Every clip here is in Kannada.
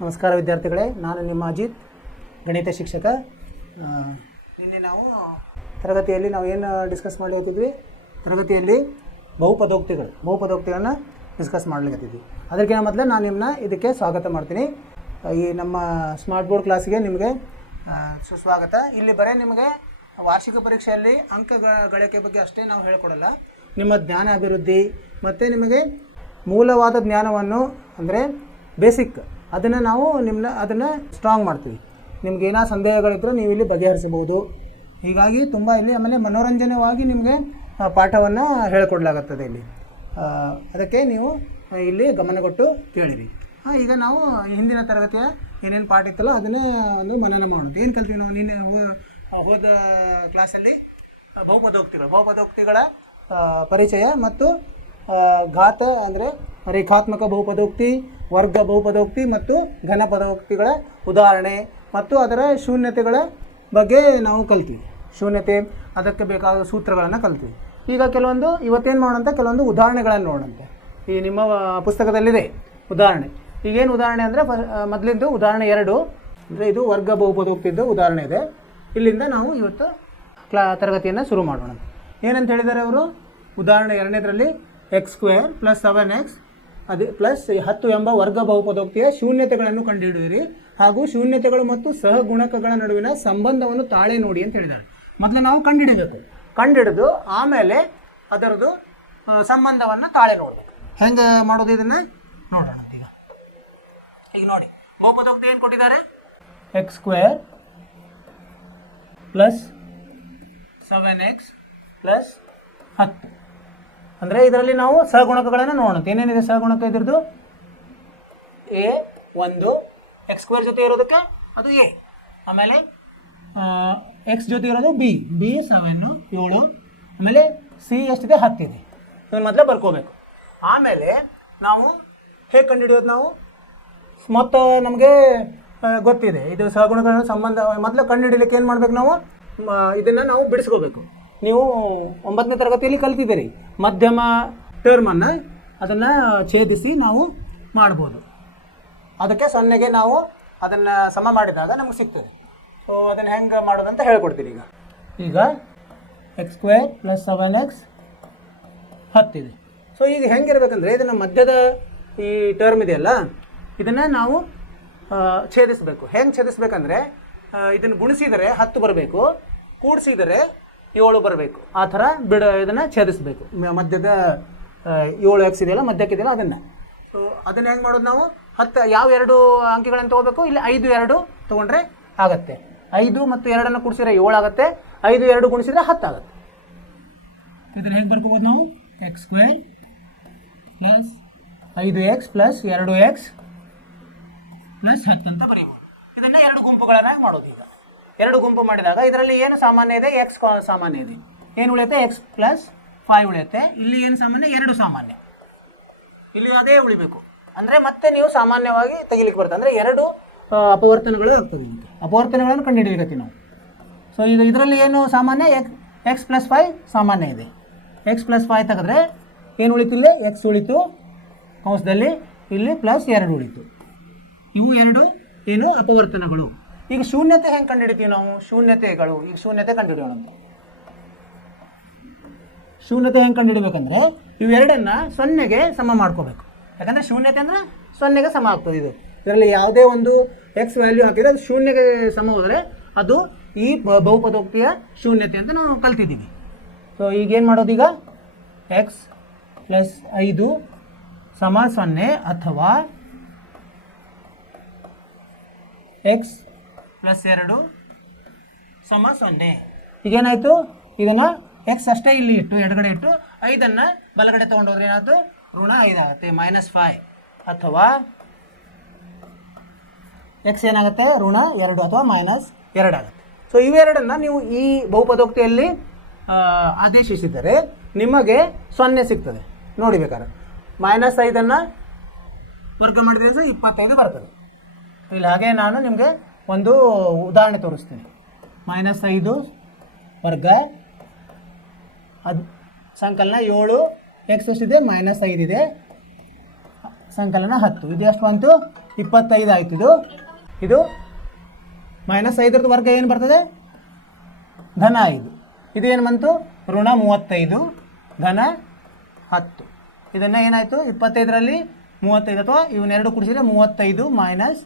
ನಮಸ್ಕಾರ ವಿದ್ಯಾರ್ಥಿಗಳೇ, ನಾನು ನಿಮ್ಮ ಅಜಿತ್, ಗಣಿತ ಶಿಕ್ಷಕ. ನಿನ್ನೆ ನಾವು ತರಗತಿಯಲ್ಲಿ ಏನು ಡಿಸ್ಕಸ್ ಮಾಡಲಿಕ್ಕಿದ್ವಿ? ತರಗತಿಯಲ್ಲಿ ಬಹುಪದೋಕ್ತಿಗಳನ್ನು ಡಿಸ್ಕಸ್ ಮಾಡಲಿಕ್ಕಿದ್ವಿ. ಅದಕ್ಕಿಂತ ಮೊದಲೇ ನಾನು ನಿಮ್ಮನ್ನ ಇದಕ್ಕೆ ಸ್ವಾಗತ ಮಾಡ್ತೀನಿ. ಈ ನಮ್ಮ ಸ್ಮಾರ್ಟ್ ಬೋರ್ಡ್ ಕ್ಲಾಸಿಗೆ ನಿಮಗೆ ಸುಸ್ವಾಗತ. ಇಲ್ಲಿ ಬರೀ ನಿಮಗೆ ವಾರ್ಷಿಕ ಪರೀಕ್ಷೆಯಲ್ಲಿ ಅಂಕ ಗಳಿಕೆ ಬಗ್ಗೆ ಅಷ್ಟೇ ನಾವು ಹೇಳಿಕೊಡಲ್ಲ. ನಿಮ್ಮ ಜ್ಞಾನ ಅಭಿವೃದ್ಧಿ ಮತ್ತು ನಿಮಗೆ ಮೂಲವಾದ ಜ್ಞಾನವನ್ನು ಅಂದರೆ ಬೇಸಿಕ್ ಅದನ್ನು ನಾವು ಅದನ್ನು ಸ್ಟ್ರಾಂಗ್ ಮಾಡ್ತೀವಿ. ನಿಮ್ಗೆ ಏನೋ ಸಂದೇಹಗಳಿದ್ದರೂ ನೀವು ಇಲ್ಲಿ ಬಗೆಹರಿಸಬಹುದು. ಹೀಗಾಗಿ ತುಂಬ ಇಲ್ಲಿ ಆಮೇಲೆ ಮನೋರಂಜನವಾಗಿ ನಿಮಗೆ ಪಾಠವನ್ನು ಹೇಳಿಕೊಡ್ಲಾಗುತ್ತದೆ ಇಲ್ಲಿ. ಅದಕ್ಕೆ ನೀವು ಇಲ್ಲಿ ಗಮನಕೊಟ್ಟು ಕೇಳಿರಿ. ಈಗ ನಾವು ಹಿಂದಿನ ತರಗತಿಯ ಏನೇನು ಪಾಠ ಇತ್ತಲ್ಲ ಅದನ್ನೇ ಒಂದು ಮನನ ಮಾಡೋದು. ಏನು ಕಲ್ತೀವಿ ನಾವು ನಿನ್ನೆ ಹೋದ ಕ್ಲಾಸಲ್ಲಿ? ಬಹುಪದೋಕ್ತಿಗಳ ಪರಿಚಯ ಮತ್ತು ಘಾತ ಅಂದರೆ ರೇಖಾತ್ಮಕ ಬಹುಪದೋಕ್ತಿ, ವರ್ಗ ಬಹುಪದೋಕ್ತಿ ಮತ್ತು ಘನ ಪದೋಕ್ತಿಗಳ ಉದಾಹರಣೆ ಮತ್ತು ಅದರ ಶೂನ್ಯತೆಗಳ ಬಗ್ಗೆ ನಾವು ಕಲ್ತೀವಿ. ಶೂನ್ಯತೆ, ಅದಕ್ಕೆ ಬೇಕಾದ ಸೂತ್ರಗಳನ್ನು ಕಲ್ತೀವಿ. ಈಗ ಇವತ್ತೇನು ಮಾಡೋಣಂತ ಕೆಲವೊಂದು ಉದಾಹರಣೆಗಳನ್ನು ನೋಡೋಣಂತೆ. ಈ ನಿಮ್ಮ ಪುಸ್ತಕದಲ್ಲಿದೆ ಉದಾಹರಣೆ. ಈಗೇನು ಉದಾಹರಣೆ ಅಂದರೆ ಮೊದಲಿಂದು ಉದಾಹರಣೆ 2 ಅಂದರೆ ಇದು ವರ್ಗ ಬಹುಪದೋಕ್ತಿದ್ದು ಉದಾಹರಣೆ ಇದೆ. ಇಲ್ಲಿಂದ ನಾವು ಇವತ್ತು ತರಗತಿಯನ್ನು ಶುರು ಮಾಡೋಣ. ಏನಂತ ಹೇಳಿದ್ದಾರೆ ಅವರು? ಉದಾಹರಣೆ 2ರಲ್ಲಿ x² + 7x ಅದೇ ಪ್ಲಸ್ 10 ಎಂಬ ವರ್ಗ ಬಹುಪದೋಕ್ತಿಯ ಶೂನ್ಯತೆಗಳನ್ನು ಕಂಡುಹಿಡಿಯಿರಿ ಹಾಗೂ ಶೂನ್ಯತೆಗಳು ಮತ್ತು ಸಹಗುಣಕಗಳ ನಡುವಿನ ಸಂಬಂಧವನ್ನು ತಾಳೆ ನೋಡಿ ಅಂತ ಹೇಳಿದ್ದಾರೆ. ಮೊದಲು ನಾವು ಕಂಡುಹಿಡಿದು ಆಮೇಲೆ ಅದರದ್ದು ಸಂಬಂಧವನ್ನು ತಾಳೆ ನೋಡಬೇಕು. ಹೆಂಗೆ ಮಾಡೋದು ಇದನ್ನು ನೋಡೋಣ. ಈಗ ನೋಡಿ, ಬಹುಪದೋಕ್ತಿ ಏನು ಕೊಟ್ಟಿದ್ದಾರೆ? x² + 7x + 10 ಅಂದರೆ ಇದರಲ್ಲಿ ನಾವು ಸಹಗುಣಕಗಳನ್ನು ನೋಡೋಣ. ಏನೇನಿದೆ ಸಹಗುಣಕ ಇದ್ರದ್ದು? a1 x² ಜೊತೆ ಇರೋದಕ್ಕೆ ಅದು a, ಆಮೇಲೆ x ಜೊತೆ ಇರೋದು b 7 7, ಆಮೇಲೆ c ಎಷ್ಟಿದೆ? 10 ಇದೆ. ಇದನ್ನು ಮೊದಲೇ ಬರ್ಕೋಬೇಕು. ಆಮೇಲೆ ನಾವು ಹೇಗೆ ಕಂಡುಹಿಡಿಯೋದು? ನಾವು ಮೊತ್ತ ನಮಗೆ ಗೊತ್ತಿದೆ, ಇದು ಸಹಗುಣಕಗಳ ಸಂಬಂಧ. ಮೊದಲು ಕಂಡುಹಿಡಿಯಲಿಕ್ಕೆ ಏನು ಮಾಡಬೇಕು? ನಾವು ಇದನ್ನು ನಾವು ಬಿಡಿಸ್ಕೋಬೇಕು. ನೀವು 9ನೇ ತರಗತಿಯಲ್ಲಿ ಕಲ್ತಿದ್ದೀರಿ. ಮಧ್ಯಮ ಟರ್ಮನ್ನು ಅದನ್ನು ಛೇದಿಸಿ ನಾವು ಮಾಡ್ಬೋದು. ಅದಕ್ಕೆ 0ಗೆ ನಾವು ಅದನ್ನು ಸಮ ಮಾಡಿದಾಗ ನಮಗೆ ಸಿಗ್ತದೆ. ಸೊ ಅದನ್ನು ಹೆಂಗೆ ಮಾಡೋದಂತ ಹೇಳ್ಕೊಡ್ತೀನಿ. ಈಗ x² + 7x 10 ಇದೆ. ಸೊ ಈಗ ಹೆಂಗಿರ್ಬೇಕಂದ್ರೆ ಇದನ್ನು ಮಧ್ಯದ ಈ ಟರ್ಮ್ ಇದೆಯಲ್ಲ, ಇದನ್ನು ನಾವು ಛೇದಿಸಬೇಕು. ಹೆಂಗೆ ಛೇದಿಸ್ಬೇಕಂದ್ರೆ ಇದನ್ನು ಗುಣಿಸಿದರೆ 10 ಬರಬೇಕು, ಕೂಡಿಸಿದರೆ 7 ಬರಬೇಕು. ಆ ಥರ ಇದನ್ನು ಛೇದಿಸಬೇಕು. ಮಧ್ಯದ 7x ಇದೆಯಲ್ಲ, ಮಧ್ಯಕ್ಕಿದೆಯಲ್ಲ ಅದನ್ನು. ಸೊ ಅದನ್ನು ಹೆಂಗೆ ಮಾಡೋದು? ನಾವು 10 ಯಾವ 2 ಅಂಕಿಗಳನ್ನು ತೊಗೋಬೇಕು? ಇಲ್ಲಿ 5 2 ತೊಗೊಂಡ್ರೆ ಆಗುತ್ತೆ. 5 ಮತ್ತು 2 ಕೂಡಿಸಿದ್ರೆ 7 ಆಗುತ್ತೆ. 5 2 ಗುಣಿಸಿದ್ರೆ 10 ಆಗುತ್ತೆ. ಇದನ್ನು ಹೇಗೆ ಬರ್ಕೋಬೋದು ನಾವು? x² + 5x + 2x + 10 ಅಂತ ಬರೀಬೋದು. ಇದನ್ನು 2 ಗುಂಪುಗಳನ್ನಾಗಿ ಮಾಡೋದು. ಈಗ 2 ಗುಂಪು ಮಾಡಿದಾಗ ಇದರಲ್ಲಿ ಏನು ಸಾಮಾನ್ಯ ಇದೆ? x ಸಾಮಾನ್ಯ ಇದೆ. ಏನು ಉಳಿಯುತ್ತೆ? x + 5 ಉಳಿಯುತ್ತೆ. ಇಲ್ಲಿ ಏನು ಸಾಮಾನ್ಯ? 2 ಸಾಮಾನ್ಯ. ಇಲ್ಲಿ ಅದೇ ಉಳಿಬೇಕು. ಅಂದರೆ ಮತ್ತೆ ನೀವು ಸಾಮಾನ್ಯವಾಗಿ ತೆಗಿಲಿಕ್ಕೆ ಬರುತ್ತೆ. ಅಂದರೆ 2 ಅಪವರ್ತನಗಳು ಆಗ್ತದೆ. ಅಪವರ್ತನಗಳನ್ನು ಕಂಡುಹಿಡಿಯಲಿಕ್ಕೆ ನಾವು. ಸೊ ಈಗ ಇದರಲ್ಲಿ ಏನು ಸಾಮಾನ್ಯ? x + 5 ಸಾಮಾನ್ಯ ಇದೆ. x + 5 ತೆಗೆದ್ರೆ ಏನು ಉಳಿತು? ಇಲ್ಲಿ x ಉಳಿತು ಕಂಸದಲ್ಲಿ, ಇಲ್ಲಿ +2 ಉಳಿತು. ಇವು 2 ಏನು ಅಪವರ್ತನಗಳು. ಈಗ ಶೂನ್ಯತೆ ಹೆಂಗೆ ಕಂಡುಹಿಡಿತೀವಿ ನಾವು? ಶೂನ್ಯತೆಗಳು. ಈಗ ಶೂನ್ಯತೆ ಕಂಡುಹಿಡಿಯೋಣ. ಶೂನ್ಯತೆ ಹೆಂಗೆ ಕಂಡುಹಿಡಬೇಕಂದ್ರೆ ಇವೆರಡನ್ನು 0ಗೆ ಸಮ ಮಾಡ್ಕೋಬೇಕು. ಯಾಕಂದರೆ ಶೂನ್ಯತೆ ಅಂದರೆ 0ಗೆ ಸಮ ಆಗ್ತದೆ. ಇದರಲ್ಲಿ ಯಾವುದೇ ಒಂದು x ವ್ಯಾಲ್ಯೂ ಹಾಕಿದರೆ ಅದು 0ಗೆ ಸಮ ಹೋದರೆ ಅದು ಈ ಬಹುಪದೋಕ್ತಿಯ ಶೂನ್ಯತೆ ಅಂತ ನಾವು ಕಲ್ತಿದ್ದೀವಿ. ಸೊ ಈಗೇನು ಮಾಡೋದು? ಈಗ x + 5 = 0 ಅಥವಾ x + 2 = 0. ಈಗೇನಾಯಿತು? ಇದನ್ನು x ಅಷ್ಟೇ ಇಲ್ಲಿ ಇಟ್ಟು ಎಡಗಡೆ ಇಟ್ಟು 5ಅನ್ನು ಬಲಗಡೆ ತೊಗೊಂಡೋದ್ರೆ ಏನಾಯ್ತು? -5 ಆಗುತ್ತೆ, -5. ಅಥವಾ x ಏನಾಗುತ್ತೆ? -2 ಅಥವಾ -2 ಆಗುತ್ತೆ. ಸೊ ಇವೆರಡನ್ನು ನೀವು ಈ ಬಹುಪದೋಕ್ತಿಯಲ್ಲಿ ಆದೇಶಿಸಿದರೆ ನಿಮಗೆ 0 ಸಿಗ್ತದೆ. ನೋಡಿ ಬೇಕಾದ್ರೆ -5ಅನ್ನು ವರ್ಗ ಮಾಡಿದ್ರೆ 25 ಬರ್ತದೆ. ಇಲ್ಲಿ ಹಾಗೆ ನಾನು ನಿಮಗೆ ಒಂದು ಉದಾಹರಣೆ ತೋರಿಸ್ತೀನಿ. -5 ವರ್ಗ ಅದು ಸಂಕಲನ 7, x ಎಷ್ಟಿದೆ? -5 ಇದೆ, ಸಂಕಲನ 10. ಇದು ಎಷ್ಟು ಬಂತು? 25 ಆಯ್ತು. ಇದು -5 ವರ್ಗ ಏನು ಬರ್ತದೆ? ಧನ 5. ಇದು ಏನು ಬಂತು? ಋಣ 35 ಧನ 10. ಇದನ್ನು ಏನಾಯಿತು? 25ರಲ್ಲಿ 35 ಅಥವಾ ಇವನ್ನೆರಡು ಕೂಡಿಸಿದ್ರೆ 35 ಮೈನಸ್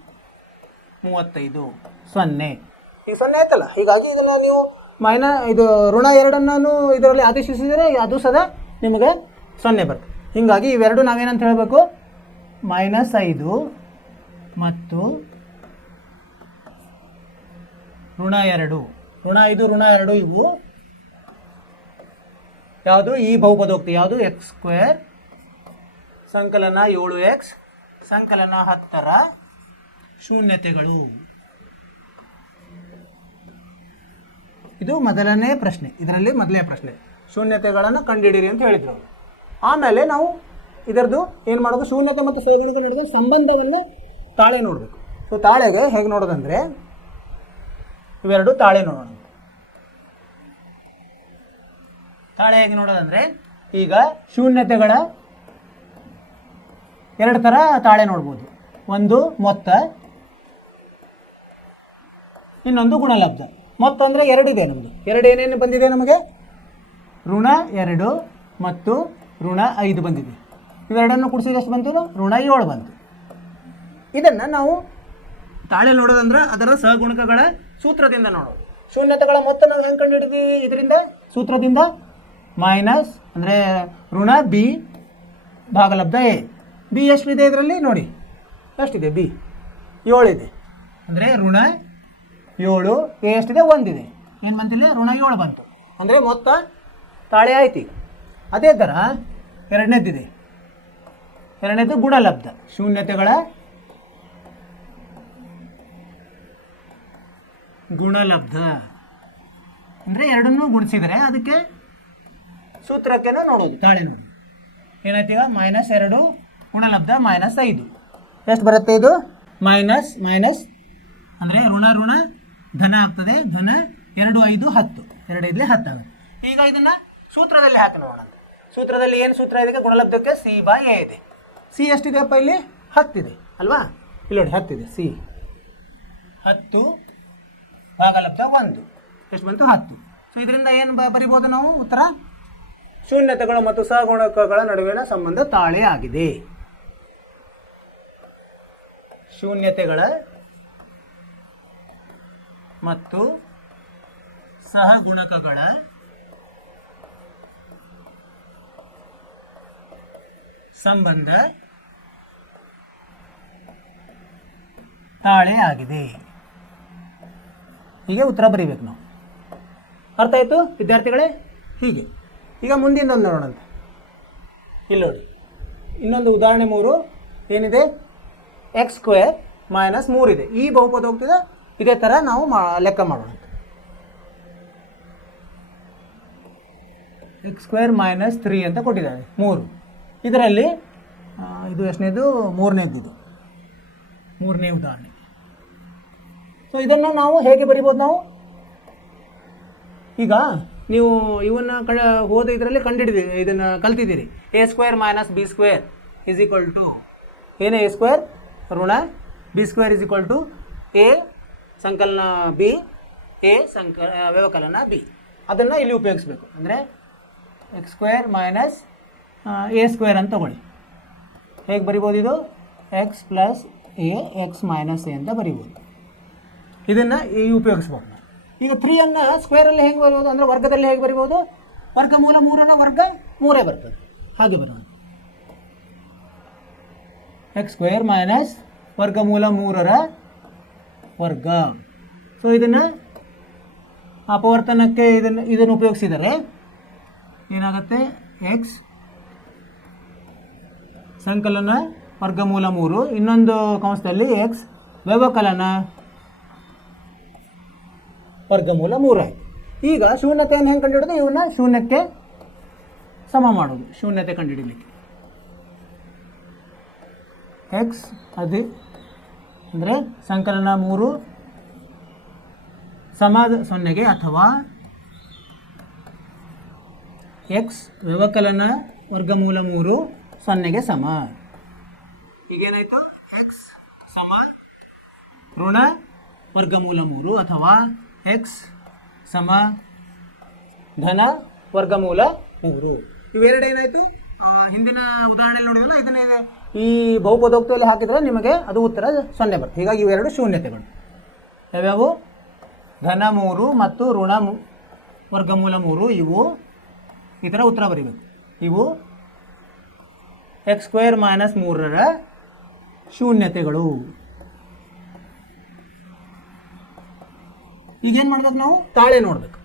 35 0. ಈಗ 0 ಆಯ್ತಲ್ಲ. ಹೀಗಾಗಿ ಇದನ್ನು ನೀವು ಇದು ಋಣ 2 ಇದರಲ್ಲಿ ಆದೇಶಿಸಿದರೆ ಅದು ಸದಾ ನಿಮಗೆ 0 ಬರ್ತದೆ. ಹೀಗಾಗಿ ಇವೆರಡು ನಾವೇನಂತ ಹೇಳಬೇಕು? -5 ಮತ್ತು ಋಣ 2. ಋಣ 5 ಋಣ 2 ಇವು ಯಾವುದು? ಈ ಬಹುಪದೋಕ್ತಿ ಯಾವುದು? x² ಸಂಕಲನ 7x ಸಂಕಲನ 10ರ ಶೂನ್ಯತೆಗಳು. ಇದು ಮೊದಲನೇ ಪ್ರಶ್ನೆ. ಇದರಲ್ಲಿ ಮೊದಲನೇ ಪ್ರಶ್ನೆ ಶೂನ್ಯತೆಗಳನ್ನು ಕಂಡುಹಿಡಿಯಿರಿ ಅಂತ ಹೇಳಿದ್ರು. ಆಮೇಲೆ ನಾವು ಇದರದ್ದು ಏನು ಮಾಡೋದು? ಶೂನ್ಯತೆ ಮತ್ತು ಸಹಗುಣಕ ನಡುವೆ ಸಂಬಂಧವನ್ನು ತಾಳೆ ನೋಡಬೇಕು. ಸೊ ತಾಳೆಗೆ ಹೇಗೆ ನೋಡೋದಂದರೆ ಇವೆರಡು ತಾಳೆ ನೋಡೋಣ. ತಾಳೆ ಹೇಗೆ ನೋಡೋದಂದರೆ ಈಗ ಶೂನ್ಯತೆಗಳ ಎರಡು ಥರ ತಾಳೆ ನೋಡ್ಬೋದು. ಒಂದು ಮೊತ್ತ, ಇನ್ನೊಂದು ಗುಣಲಬ್ಧ. ಮೊತ್ತ ಅಂದರೆ 2 ಇದೆ ನಮ್ಮದು. 2 ಏನೇನು ಬಂದಿದೆ ನಮಗೆ? ಋಣ 2 ಮತ್ತು ಋಣ 5 ಬಂದಿದೆ. ಇವೆರಡನ್ನು ಕೂಡಿಸಿದ್ರೆ ಎಷ್ಟು ಬಂತು? ಋಣ 7 ಬಂತು. ಇದನ್ನು ನಾವು ತಾಳೆ ನೋಡೋದಂದ್ರೆ ಅದರ ಸಹಗುಣಕಗಳ ಸೂತ್ರದಿಂದ ನೋಡೋದು. ಶೂನ್ಯತೆಗಳ ಮೊತ್ತ ನಾವು ಹೆಂಗೆ ಕಂಡು ಹಿಡಿದೀವಿ? ಇದರಿಂದ ಸೂತ್ರದಿಂದ ಮೈನಸ್ ಅಂದರೆ ಋಣ ಬಿ ಭಾಗಲಬ್ಧ ಎ. ಬಿ ಎಷ್ಟಿದೆ ಇದರಲ್ಲಿ ನೋಡಿ? ಎಷ್ಟಿದೆ? ಬಿ 7 ಇದೆ. ಅಂದರೆ ಋಣ 7. ಎ ಎಷ್ಟಿದೆ? 1 ಇದೆ. ಏನು ಬಂತಿಲ್ಲ? ಋಣ 7 ಬಂತು. ಅಂದರೆ ಮೊತ್ತ ತಾಳೆ ಆಯ್ತು. ಅದೇ ಥರ ಎರಡನೇದಿದೆ. ಎರಡನೇದು ಗುಣಲಬ್ಧ. ಶೂನ್ಯತೆಗಳ ಗುಣಲಬ್ಧ ಅಂದರೆ ಎರಡನ್ನೂ ಗುಣಿಸಿದರೆ ಅದಕ್ಕೆ ಸೂತ್ರಕ್ಕೆ ನೋಡೋದು. ತಾಳೆ ನೋಡಿ ಏನಾಯ್ತು? ಈಗ -2 ಗುಣಲಬ್ಧ -5 ಎಷ್ಟು ಬರುತ್ತೆ? ಇದು ಮೈನಸ್ ಅಂದರೆ ಋಣ ಧನ ಆಗ್ತದೆ. ಧನ 2 5 10. 2 5 10 ಆಗುತ್ತೆ. ಈಗ ಇದನ್ನು ಸೂತ್ರದಲ್ಲಿ ಹಾಕಿ ನೋಡೋಣ. ಸೂತ್ರದಲ್ಲಿ ಏನು ಸೂತ್ರ ಇದೆ? ಗುಣಲಬ್ಧಕ್ಕೆ C/A ಇದೆ. ಸಿ ಎಷ್ಟಿದೆಯಪ್ಪ ಇಲ್ಲಿ? 10 ಇದೆ ಅಲ್ವಾ? ಇಲ್ಲಿ ನೋಡಿ 10 ಇದೆ. ಸಿ 10 ಭಾಗಲಬ್ಧ 1 ಎಷ್ಟು ಬಂತು? 10. ಸೊ ಇದರಿಂದ ಏನು ಬರಿಬೋದು ನಾವು ಉತ್ತರ? ಶೂನ್ಯತೆಗಳು ಮತ್ತು ಸಹಗುಣಕಗಳ ನಡುವಿನ ಸಂಬಂಧ ತಾಳೆ ಆಗಿದೆ. ಶೂನ್ಯತೆಗಳ ಮತ್ತು ಸಹಗುಣಕಗಳ ಸಂಬಂಧ ತಾಳೆ ಆಗಿದೆ. ಹೀಗೆ ಉತ್ತರ ಬರೀಬೇಕು ನಾವು. ಅರ್ಥ ಆಯಿತು ವಿದ್ಯಾರ್ಥಿಗಳೇ? ಹೀಗೆ ಈಗ ಮುಂದಿಂದೊಂದು ನೋಡೋಣ. ಇಲ್ಲಿ ನೋಡಿ ಇನ್ನೊಂದು ಉದಾಹರಣೆ 3 ಏನಿದೆ? x² -3 ಇದೆ. ಈ ಬಹುಪದ ಹೋಗ್ತದೆ. ಇದೇ ಥರ ನಾವು ಲೆಕ್ಕ ಮಾಡೋಣ. x² -3 ಅಂತ ಕೊಟ್ಟಿದ್ದಾನೆ 3. ಇದರಲ್ಲಿ ಇದು ಎಷ್ಟನೇದು? 3ನೇದು. ಇದು 3ನೇ ಉದಾಹರಣೆ. ಸೊ ಇದನ್ನು ನಾವು ಹೇಗೆ ಬರಿಬೋದು? ನಾವು ಈಗ ನೀವು ಇವನ್ನ ಹೋದ ಇದರಲ್ಲಿ ಕಂಡುಹಿಡಿದಿರಿ, ಇದನ್ನು ಕಲ್ತಿದ್ದೀರಿ. a² - b² = ಏನೇ? a² ಋಣ b² = a ಸಂಕಲನ b a ವ್ಯವಕಲನ b. ಅದನ್ನು ಇಲ್ಲಿ ಉಪಯೋಗಿಸ್ಬೇಕು. ಅಂದರೆ x² - a² ಅಂತ ತಗೊಳ್ಳಿ. ಹೇಗೆ ಬರಿಬೋದು? ಇದು x + a x - a ಅಂತ ಬರಿಬೋದು. ಇದನ್ನು ಉಪಯೋಗಿಸ್ಬೋದು. ಈಗ 3ಅನ್ನು ಸ್ಕ್ವೇರಲ್ಲಿ ಹೇಗೆ ಬರಿಬೋದು? ಅಂದರೆ ವರ್ಗದಲ್ಲಿ ಹೇಗೆ ಬರಿಬೋದು? ವರ್ಗಮೂಲ 3ನ ವರ್ಗ 3 ಬರ್ತದೆ. ಹಾಗೆ ಬರೋಣ. x² - ವರ್ಗಮೂಲ 3ರ ವರ್ಗ. ಸೊ ಇದನ್ನು ಅಪವರ್ತನಕ್ಕೆ ಇದನ್ನು ಉಪಯೋಗಿಸಿದರೆ ಏನಾಗುತ್ತೆ? x ಸಂಕಲನ ವರ್ಗಮೂಲ 3, ಇನ್ನೊಂದು ಕಂಸದಲ್ಲಿ x ವ್ಯವಕಲನ ವರ್ಗಮೂಲ 3 ಆಯಿತು. ಈಗ ಶೂನ್ಯತೆಯನ್ನು ಹೆಂಗೆ ಕಂಡುಹಿಡಿದು ಇವನ್ನ ಶೂನ್ಯಕ್ಕೆ ಸಮ ಮಾಡೋದು. ಶೂನ್ಯತೆ ಕಂಡುಹಿಡಲಿಕ್ಕೆ x ಅದು ಅಂದರೆ ಸಂಕಲನ 3 ಸಮ 0ಗೆ ಅಥವಾ x ವ್ಯವಕಲನ ವರ್ಗಮೂಲ 3 0ಗೆ ಸಮ. ಈಗೇನಾಯಿತು? x ಸಮ ಋಣ ವರ್ಗಮೂಲ 3 ಅಥವಾ ಎಕ್ಸ್ ಸಮ ಧನ ವರ್ಗಮೂಲ 3. ಇವೆರಡು ಏನಾಯಿತು ಹಿಂದಿನ ಉದಾಹರಣೆಯಲ್ಲಿ ನೋಡಿದ್ರಲ್ಲ, ಇದನ್ನೇ ಈ ಬಹುಪದೋಕ್ತಿಯಲ್ಲಿ ಹಾಕಿದರೆ ನಿಮಗೆ ಅದು ಉತ್ತರ 0 ಬರುತ್ತೆ. ಹೀಗಾಗಿ ಇವೆರಡು ಶೂನ್ಯತೆಗಳು ಯಾವ್ಯಾವು? ಧನ 3 ಮತ್ತು ಋಣ ವರ್ಗಮೂಲ 3. ಇವು ಈ ಥರ ಉತ್ತರ ಬರೀಬೇಕು. ಇವು x² - 3ರ ಶೂನ್ಯತೆಗಳು. ಈಗೇನು ಮಾಡ್ಬೇಕು ನಾವು? ತಾಳೆ ನೋಡ್ಬೇಕು.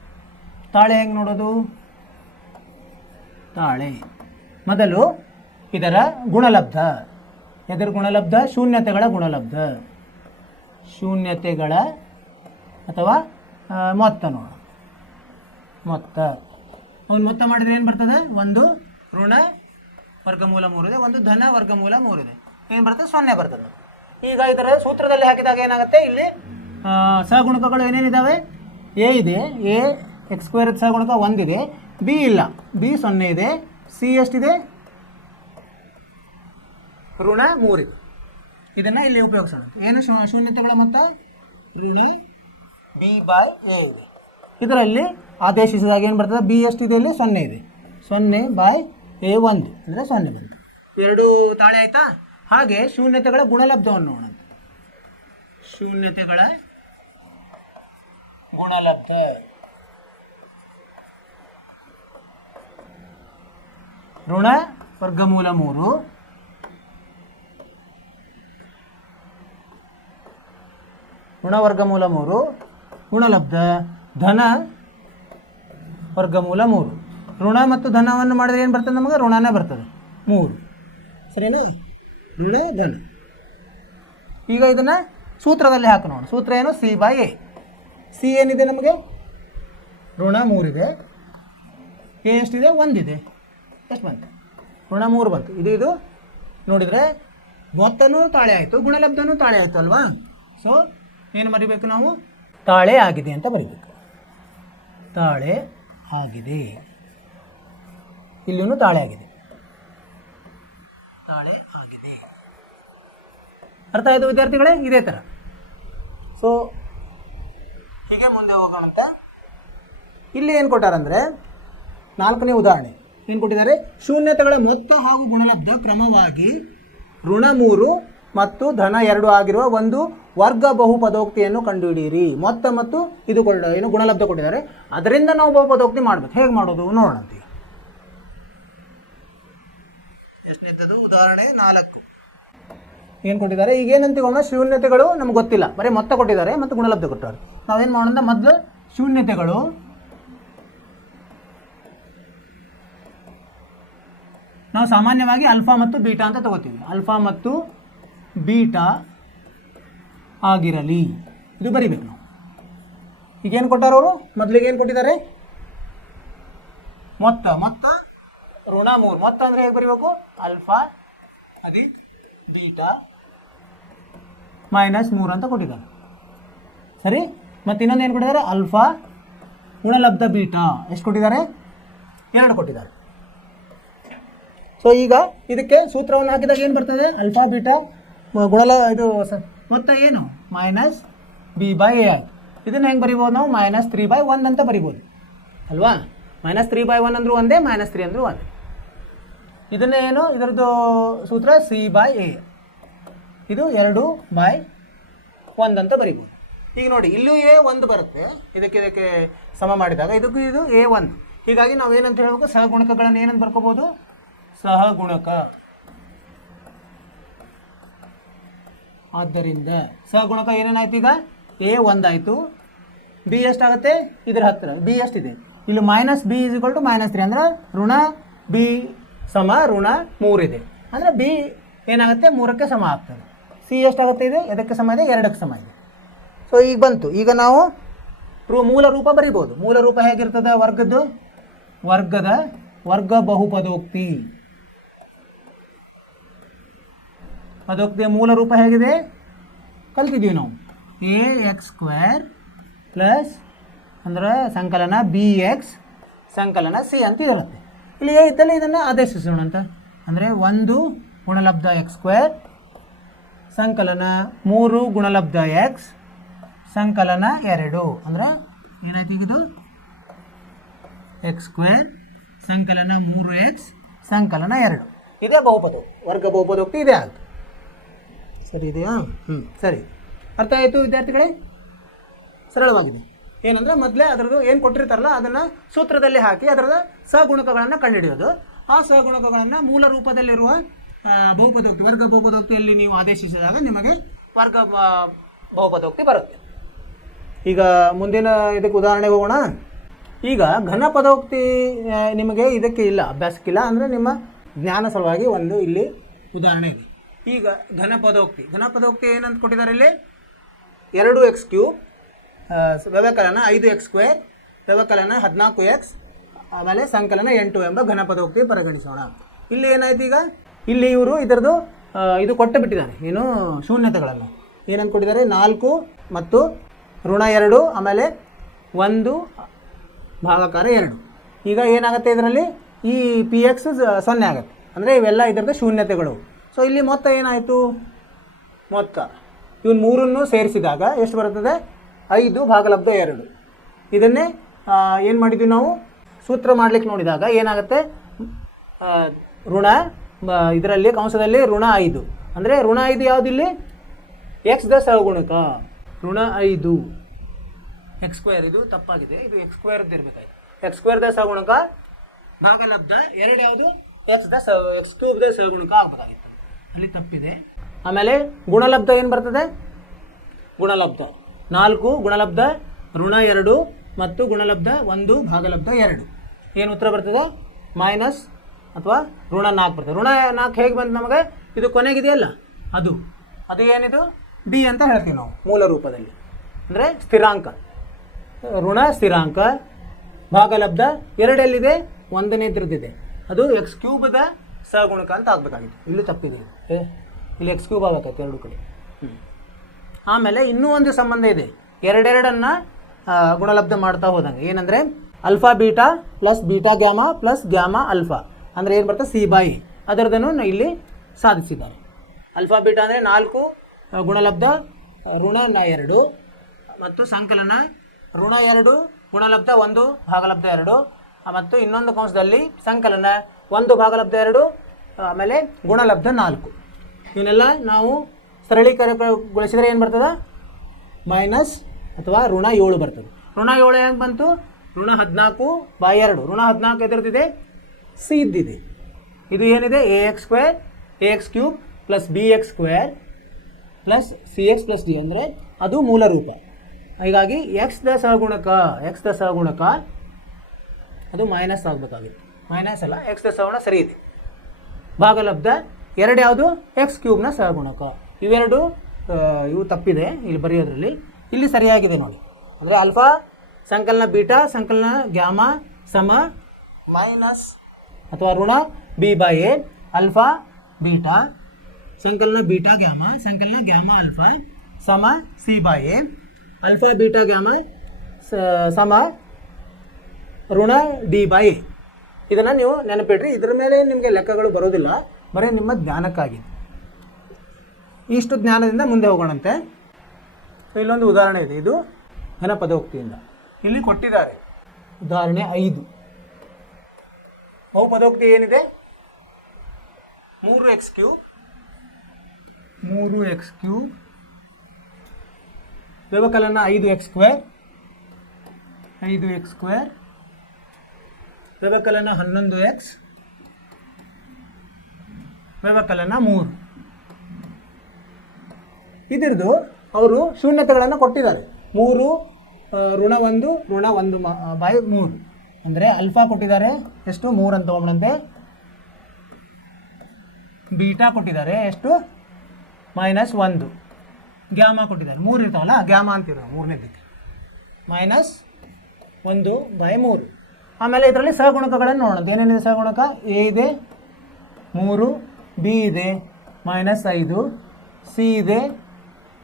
ತಾಳೆ ಹೆಂಗೆ ನೋಡೋದು? ತಾಳೆ ಮೊದಲು ಇದರ ಗುಣಲಬ್ಧ. ಎದರ ಗುಣಲಬ್ಧ? ಶೂನ್ಯತೆಗಳ ಗುಣಲಬ್ಧ. ಶೂನ್ಯತೆಗಳ ಅಥವಾ ಮೊತ್ತ ನೋಡು. ಮೊತ್ತ ಅವನು ಮೊತ್ತ ಮಾಡಿದರೆ ಏನು ಬರ್ತದೆ? ಒಂದು ಋಣ ವರ್ಗಮೂಲ 3 ಇದೆ, ಒಂದು ಧನ ವರ್ಗಮೂಲ 3 ಇದೆ. ಏನು ಬರ್ತದೆ? 0 ಬರ್ತದೆ. ಈಗ ಇದರ ಸೂತ್ರದಲ್ಲಿ ಹಾಕಿದಾಗ ಏನಾಗುತ್ತೆ? ಇಲ್ಲಿ ಸಹಗುಣಕಗಳು ಏನೇನಿದ್ದಾವೆ? ಎ ಇದೆ, ಎ x² ಸಹಗುಣಕ 1 ಇದೆ. ಬಿ ಇಲ್ಲ, ಬಿ 0 ಇದೆ. ಸಿ ಎಷ್ಟಿದೆ? ಋಣ 3 ಇದೆ. ಇದನ್ನು ಇಲ್ಲಿ ಉಪಯೋಗಿಸೋಣ. ಏನು ಶೂನ್ಯತೆಗಳ ಮೊತ್ತ? ಋಣ b/a ಇದೆ. ಇದರಲ್ಲಿ ಆದೇಶಿಸಿದಾಗ ಏನು ಬರ್ತದೆ? ಬಿ ಎಷ್ಟಿದೆ? ಇಲ್ಲಿ 0 ಇದೆ. 0/a 1 ಅಂದರೆ 0 ಬಂತು. ಎರಡು ತಾಳೆ ಆಯಿತಾ? ಹಾಗೆ ಶೂನ್ಯತೆಗಳ ಗುಣಲಬ್ಧವನ್ನು ನೋಡೋಣ. ಶೂನ್ಯತೆಗಳ ಗುಣಲಬ್ಧ. ಋಣ ವರ್ಗಮೂಲ 3 ಋಣ ವರ್ಗಮೂಲ 3 ಗುಣಲಬ್ಧ ಧನ ವರ್ಗಮೂಲ 3. ಋಣ ಮತ್ತು ಧನವನ್ನು ಮಾಡಿದ್ರೆ ಏನು ಬರ್ತದೆ? ನಮಗೆ ಋಣನೇ ಬರ್ತದೆ 3. ಸರಿನಾ? ಋಣ ಧನ. ಈಗ ಇದನ್ನು ಸೂತ್ರದಲ್ಲಿ ಹಾಕಿ ನೋಡಿ. ಸೂತ್ರ ಏನು? c/a. ಸಿ ಏನಿದೆ ನಮಗೆ? ಋಣ 3 ಇದೆ. ಎ ಎಷ್ಟಿದೆ? 1 ಇದೆ. ಎಷ್ಟು ಬಂತು? ಋಣ 3 ಬಂತು. ಇದು ನೋಡಿದರೆ ಮೊತ್ತನೂ ತಾಳೆ ಆಯಿತು, ಗುಣಲಬ್ಧನೂ ತಾಳೆ ಆಯಿತು ಅಲ್ವಾ? ಸೊ ಏನು ಬರಿಬೇಕು ನಾವು? ತಾಳೆ ಆಗಿದೆ ಅಂತ ಬರಿಬೇಕು. ತಾಳೆ ಆಗಿದೆ. ಇಲ್ಲೂ ತಾಳೆ ಆಗಿದೆ. ತಾಳೆ ಆಗಿದೆ. ಅರ್ಥ ಆಯಿತು ವಿದ್ಯಾರ್ಥಿಗಳೇ? ಇದೇ ಥರ. ಸೊ ಹೀಗೆ ಮುಂದೆ ಹೋಗೋಣಂತ. ಇಲ್ಲಿ ಏನು ಕೊಟ್ಟಾರಂದರೆ 4ನೇ ಉದಾಹರಣೆ ಏನು ಕೊಟ್ಟಿದ್ದಾರೆ? ಶೂನ್ಯತೆಗಳ ಮೊತ್ತ ಹಾಗೂ ಗುಣಲಬ್ಧ ಕ್ರಮವಾಗಿ ಋಣ 3 ಮತ್ತು ಧನ 2 ಆಗಿರುವ ಒಂದು ವರ್ಗ ಬಹುಪದೋಕ್ತಿಯನ್ನು ಕಂಡುಹಿಡಿಯಿರಿ. ಮೊತ್ತ ಮತ್ತು ಇದು ಏನು ಗುಣಲಬ್ಧ ಕೊಟ್ಟಿದ್ದಾರೆ, ಅದರಿಂದ ನಾವು ಬಹುಪದೋಕ್ತಿ ಮಾಡಬೇಕು. ಹೇಗೆ ಮಾಡೋದು ನೋಡೋಣ. ಎಷ್ಟನೇದ್ದದು? ಉದಾಹರಣೆ 4 ಏನು ಕೊಟ್ಟಿದ್ದಾರೆ? ಈಗ ಏನಂತೀವಮ್ಮ? ಶೂನ್ಯತೆಗಳು ನಮ್ಗೆ ಗೊತ್ತಿಲ್ಲ, ಬರೀ ಮೊತ್ತ ಕೊಟ್ಟಿದ್ದಾರೆ ಮತ್ತು ಗುಣಲಬ್ಧ ಕೊಟ್ಟಾರೆ. ನಾವೇನು ಮಾಡೋಣ? ಮೊದಲು ಶೂನ್ಯತೆಗಳು ನಾವು ಸಾಮಾನ್ಯವಾಗಿ ಅಲ್ಫಾ ಮತ್ತು ಬೀಟಾ ಅಂತ ತಗೋತೀವಿ. ಅಲ್ಫಾ ಮತ್ತು ಬೀಟಾ ಆಗಿರಲಿ, ಇದು ಬರಿಬೇಕು ನಾವು. ಈಗೇನು ಕೊಟ್ಟಾರ ಅವರು? ಮೊದಲಿಗೆ ಏನು ಕೊಟ್ಟಿದ್ದಾರೆ? ಮೊತ್ತ ಋಣ 3. ಮೊತ್ತ ಅಂದರೆ ಹೇಗೆ ಬರೀಬೇಕು? ಅಲ್ಫಾ ಅದಿಕ್ ಬೀಟಾ -3 ಅಂತ ಕೊಟ್ಟಿದ್ದಾರೆ. ಸರಿ. ಮತ್ತು ಇನ್ನೊಂದು ಏನು ಕೊಟ್ಟಿದ್ದಾರೆ? ಅಲ್ಫಾ ಗುಣಲಬ್ಧ ಬೀಟಾ. ಎಷ್ಟು ಕೊಟ್ಟಿದ್ದಾರೆ? 2 ಕೊಟ್ಟಿದ್ದಾರೆ. ಸೊ ಈಗ ಇದಕ್ಕೆ ಸೂತ್ರವನ್ನು ಹಾಕಿದಾಗ ಏನು ಬರ್ತದೆ? ಅಲ್ಫಾ ಬೀಟಾ ಇದು ಮೊತ್ತ ಏನು? -b/a ಆಯಿತು. ಇದನ್ನು ಹೆಂಗೆ ಬರಿಬೋದು ನಾವು? -3/1 ಅಂತ ಬರಿಬೋದು ಅಲ್ವಾ? -3/1 ಅಂದರೂ ಒಂದೇ, -3 ಅಂದರೂ ಒಂದೇ. ಇದನ್ನೇ ಏನು? ಇದರದ್ದು ಸೂತ್ರ c/a. ಇದು 2/1 ಅಂತ ಬರಿಬೋದು. ಈಗ ನೋಡಿ, ಇಲ್ಲೂ a1 ಬರುತ್ತೆ. ಇದಕ್ಕೆ ಸಮ ಮಾಡಿದಾಗ ಇದಕ್ಕೂ ಇದು a1. ಹೀಗಾಗಿ ನಾವೇನಂತ ಹೇಳಬೇಕು? ಸಹಗುಣಕಗಳನ್ನು ಏನಂತ ಬರ್ಕೋಬೋದು? ಸಹಗುಣಕ. ಆದ್ದರಿಂದ ಸಹಗುಣಕ ಏನೇನಾಯ್ತು? ಈಗ a1 ಆಯಿತು. ಬಿ ಎಷ್ಟಾಗುತ್ತೆ? ಇದರ ಹತ್ತಿರ ಬಿ ಎಷ್ಟಿದೆ? ಇಲ್ಲಿ -b = -3 ಅಂದರೆ ಋಣ b ಸಮ ಋಣ 3 ಇದೆ. ಅಂದರೆ ಬಿ ಏನಾಗುತ್ತೆ? 3ಕ್ಕೆ ಸಮ ಆಗ್ತದೆ. ಸಿ ಎಷ್ಟಾಗುತ್ತೆ? ಇದು ಎದಕ್ಕೆ ಸಮ ಇದೆ? 2ಕ್ಕೆ ಸಮ ಇದೆ. ಸೊ ಈಗ ಬಂತು. ಈಗ ನಾವು ಮೂಲ ರೂಪ ಬರಿಬೋದು. ಮೂಲ ರೂಪ ಹೇಗಿರ್ತದೆ? ವರ್ಗದ ವರ್ಗ ಬಹುಪದೋಕ್ತಿ. ಪದೋಕ್ತಿಯ ಮೂಲ ರೂಪ ಹೇಗಿದೆ? ಕಲ್ತಿದ್ದೀವಿ ನಾವು. ax² ಪ್ಲಸ್ ಅಂದರೆ ಸಂಕಲನ bx ಸಂಕಲನ c ಅಂತ ಇರುತ್ತೆ. ಇಲ್ಲಿ ಇದ್ದಲ್ಲಿ ಇದನ್ನು ಆದೇಶಿಸೋಣ ಅಂತ. ಅಂದರೆ 1 ಗುಣಲಬ್ಧ x² ಸಂಕಲನ 3 ಗುಣಲಬ್ಧ ಎಕ್ಸ್ ಸಂಕಲನ 2 ಅಂದರೆ ಏನಾಯ್ತು ಈಗ ಇದು ಎಕ್ಸ್ ಸ್ಕ್ವೇರ್ ಸಂಕಲನ 3x ಸಂಕಲನ 2 ಇದೇ ಬಹುಪದ ವರ್ಗ ಬಹುಪದೋಕ್ತಿ ಇದೇ ಆಗುತ್ತೆ. ಸರಿ ಇದೆಯಾ? ಸರಿ, ಅರ್ಥ ಆಯಿತು ವಿದ್ಯಾರ್ಥಿಗಳೇ? ಸರಳವಾಗಿದೆ. ಏನಂದರೆ ಮೊದಲೇ ಅದರದ್ದು ಏನು ಕೊಟ್ಟಿರ್ತಾರಲ್ಲ ಅದನ್ನು ಸೂತ್ರದಲ್ಲಿ ಹಾಕಿ ಅದರದ ಸಗುಣಕಗಳನ್ನು ಕಂಡುಹಿಡಿಯೋದು. ಆ ಸಗುಣಕಗಳನ್ನು ಮೂಲ ರೂಪದಲ್ಲಿರುವ ಬಹುಪದೋಕ್ತಿ ವರ್ಗ ಬಹುಪದೋಕ್ತಿಯಲ್ಲಿ ನೀವು ಆದೇಶಿಸಿದಾಗ ನಿಮಗೆ ವರ್ಗ ಬಹುಪದೋಕ್ತಿ ಬರುತ್ತೆ. ಈಗ ಮುಂದಿನ ಇದಕ್ಕೆ ಉದಾಹರಣೆಗೆ ಹೋಗೋಣ. ಈಗ ಘನ ಪದೋಕ್ತಿ ನಿಮಗೆ ಇದಕ್ಕೆ ಇಲ್ಲ, ಅಭ್ಯಾಸಕ್ಕಿಲ್ಲ, ಅಂದರೆ ನಿಮ್ಮ ಜ್ಞಾನ ಸಲುವಾಗಿ ಒಂದು ಇಲ್ಲಿ ಉದಾಹರಣೆ ಇದೆ. ಈಗ ಘನ ಪದೋಕ್ತಿ ಏನಂತ ಕೊಟ್ಟಿದ್ದಾರೆ ಇಲ್ಲಿ? 2x³ ವ್ಯವಕಲನ 5x² ವ್ಯವಕಲನ 14x ಆಮೇಲೆ ಸಂಕಲನ 8 ಎಂಬ ಘನ ಪದೋಕ್ತಿ ಪರಿಗಣಿಸೋಣ. ಇಲ್ಲಿ ಏನಾಯ್ತು ಈಗ? ಇಲ್ಲಿ ಇವರು ಇದರದ್ದು ಇದು ಕೊಟ್ಟು ಬಿಟ್ಟಿದ್ದಾರೆ, ಏನು ಶೂನ್ಯತೆಗಳನ್ನು ಏನಂತ ಕೊಟ್ಟಿದ್ದಾರೆ? 4 ಮತ್ತು -2 ಆಮೇಲೆ 1 ಭಾಗಾಕಾರ 2. ಈಗ ಏನಾಗುತ್ತೆ ಇದರಲ್ಲಿ? ಈ px 0 ಆಗುತ್ತೆ, ಅಂದರೆ ಇವೆಲ್ಲ ಇದರದ್ದು ಶೂನ್ಯತೆಗಳು. ಸೊ ಇಲ್ಲಿ ಮೊತ್ತ ಏನಾಯಿತು? ಮೊತ್ತ ಇವ್ನು ಮೂರನ್ನು ಸೇರಿಸಿದಾಗ ಎಷ್ಟು ಬರುತ್ತದೆ? 5 ಭಾಗಲಬ್ಧ 2. ಇದನ್ನೇ ಏನು ಮಾಡಿದ್ವಿ ನಾವು ಸೂತ್ರ ಮಾಡಲಿಕ್ಕೆ ನೋಡಿದಾಗ ಏನಾಗುತ್ತೆ? ಋಣ ಇದರಲ್ಲಿ ಕಂಸದಲ್ಲಿ -5 ಅಂದರೆ -5 ಯಾವುದಿಲ್ಲಿ? ಎಕ್ಸ್ದ ಸಹಗುಣಕ -5 x². ಇದು ತಪ್ಪಾಗಿದೆ, ಇದು x² ಇರಬೇಕಾಯ್ತು. x² ಸಹಗುಣಕ ಭಾಗಲಬ್ಧ 2 ಯಾವುದು? x³ ಸಹಗುಣಕ ಆಗಬೇಕಾಗಿತ್ತು, ಅಲ್ಲಿ ತಪ್ಪಿದೆ. ಆಮೇಲೆ ಗುಣಲಬ್ಧ ಏನು ಬರ್ತದೆ? ಗುಣಲಬ್ಧ 4 ಗುಣಲಬ್ಧ -2 ಮತ್ತು ಗುಣಲಬ್ಧ 1 ಭಾಗಲಬ್ಧ 2. ಏನು ಉತ್ತರ ಬರ್ತದೆ? ಮೈನಸ್ ಅಥವಾ -4 ಬರ್ತದೆ. -4 ಹೇಗೆ ಬಂತು ನಮಗೆ? ಇದು ಕೊನೆಗಿದೆಯಲ್ಲ ಅದು ಏನಿದು? ಡಿ ಅಂತ ಹೇಳ್ತೀವಿ ನಾವು ಮೂಲ ರೂಪದಲ್ಲಿ, ಅಂದರೆ ಸ್ಥಿರಾಂಕ. ಋಣ ಸ್ಥಿರಾಂಕ ಭಾಗಲಬ್ಧ 2 ಎಲ್ಲಿದೆ? 1ನೇದ್ರದ್ದಿದೆ, ಅದು x³ ಸಹಗುಣಕ ಅಂತ ಆಗಬೇಕಾಗಿತ್ತು. ಇಲ್ಲಿ ತಪ್ಪಿದೆ, ಇಲ್ಲಿ x³ ಆಗತ್ತೆ 2 ಕಡೆ. ಆಮೇಲೆ ಇನ್ನೂ ಒಂದು ಸಂಬಂಧ ಇದೆ, 2 ಗುಣಲಬ್ಧ ಮಾಡ್ತಾ ಹೋದಂಗೆ. ಏನಂದರೆ alpha beta plus beta gamma plus gamma alpha ಅಂದರೆ ಏನು ಬರ್ತದೆ? C/A. ಅದರದನ್ನು ಇಲ್ಲಿ ಸಾಧಿಸಿದ್ದಾರೆ. ಅಲ್ಫಾ ಬೀಟಾ ಅಂದರೆ 4 ಗುಣಲಬ್ಧ -2 ಮತ್ತು ಸಂಕಲನ -2 ಗುಣಲಬ್ಧ 1 ಭಾಗಲಬ್ಧ 2 ಮತ್ತು ಇನ್ನೊಂದು ಕಂಸದಲ್ಲಿ ಸಂಕಲನ 1 ಭಾಗಲಬ್ಧ 2 ಆಮೇಲೆ ಗುಣಲಬ್ಧ 4. ಇವನ್ನೆಲ್ಲ ನಾವು ಸರಳೀಕರಣಗೊಳಿಸಿದರೆ ಏನು ಬರ್ತದೆ? ಮೈನಸ್ ಅಥವಾ -7 ಬರ್ತದೆ. -7 ಹೆಂಗೆ ಬಂತು? -14/2. -14 ಎದುರ್ದಿದೆ? ಸಿ ಇದ್ದಿದೆ. ಇದು ಏನಿದೆ? ax² plus bx² plus cx plus d ಅಂದರೆ ಅದು ಮೂಲ ರೂಪ. ಹೀಗಾಗಿ ಎಕ್ಸ್ದ ಸಹಗುಣಕ ಅದು ಮೈನಸ್ ಆಗಬೇಕಾಗಿತ್ತು. ಮೈನಸ್ ಅಲ್ಲ, ಎಕ್ಸ್ದ ಸಹಗುಣ ಸರಿ ಇದೆ. ಭಾಗಲಬ್ಧ 2 ಯಾವುದು? x³ ಸಹಗುಣಕ. ಇವು ತಪ್ಪಿದೆ ಇಲ್ಲಿ ಬರೆಯೋದ್ರಲ್ಲಿ. ಇಲ್ಲಿ ಸರಿಯಾಗಿದೆ ನೋಡಿ, ಅಂದರೆ ಆಲ್ಫಾ ಸಂಕಲನ ಬೀಟಾ ಸಂಕಲನ ಗ್ಯಾಮಾ ಸಮ ಮೈನಸ್ ಅಥವಾ ಋಣ b/a ಅಲ್ಫಾ ಬೀಟಾ ಸಂಕಲನ ಬೀಟಾ ಗ್ಯಾಮಾ ಸಂಕಲನ ಗ್ಯಾಮಾ ಅಲ್ಫಾ ಸಮ c/a ಅಲ್ಫಾ ಬೀಟಾ ಗ್ಯಾಮಾ ಸಮ ಋಣ d/a. ಇದನ್ನು ನೀವು ನೆನಪಿಡ್ರಿ. ಇದರ ಮೇಲೆ ನಿಮಗೆ ಲೆಕ್ಕಗಳು ಬರೋದಿಲ್ಲ, ಬರೀ ನಿಮ್ಮ ಜ್ಞಾನಕ್ಕಾಗಿ. ಇಷ್ಟು ಜ್ಞಾನದಿಂದ ಮುಂದೆ ಹೋಗೋಣಂತೆ. ಸೊ ಇಲ್ಲೊಂದು ಉದಾಹರಣೆ ಇದೆ, ಇದು ಘನ ಪದೋಕ್ತಿಯಿಂದ ಇಲ್ಲಿ ಕೊಟ್ಟಿದ್ದಾರೆ. ಉದಾಹರಣೆ 5. ಬಹುಪದೋಕ್ತಿ ಏನಿದೆ? 3x³ ವ್ಯವಕಲನ 5x² ವ್ಯವಕಲನ 11x ವ್ಯವಕಲನ 3. ಇದರದು ಅವರು ಶೂನ್ಯತೆಗಳನ್ನು ಕೊಟ್ಟಿದ್ದಾರೆ. 3 -1 -1/3 ಅಂದರೆ ಅಲ್ಫಾ ಕೊಟ್ಟಿದ್ದಾರೆ ಎಷ್ಟು? 3 ಅಂತ ತಗೊಂಡಂತೆ. ಬೀಟಾ ಕೊಟ್ಟಿದ್ದಾರೆ ಎಷ್ಟು? -1. ಗ್ಯಾಮಾ ಕೊಟ್ಟಿದ್ದಾರೆ 3 ಇರ್ತಾವಲ್ಲ, ಗ್ಯಾಮಾ ಅಂತೀರ 3ನೇದಕ್ಕೆ -1/3. ಆಮೇಲೆ ಇದರಲ್ಲಿ ಸಹಗುಣಕಗಳನ್ನು ನೋಡೋಣ. ಏನೇನಿದೆ ಸಹಗುಣಕ? ಎ ಇದೆ 3, ಬಿ ಇದೆ -5, ಸಿ ಇದೆ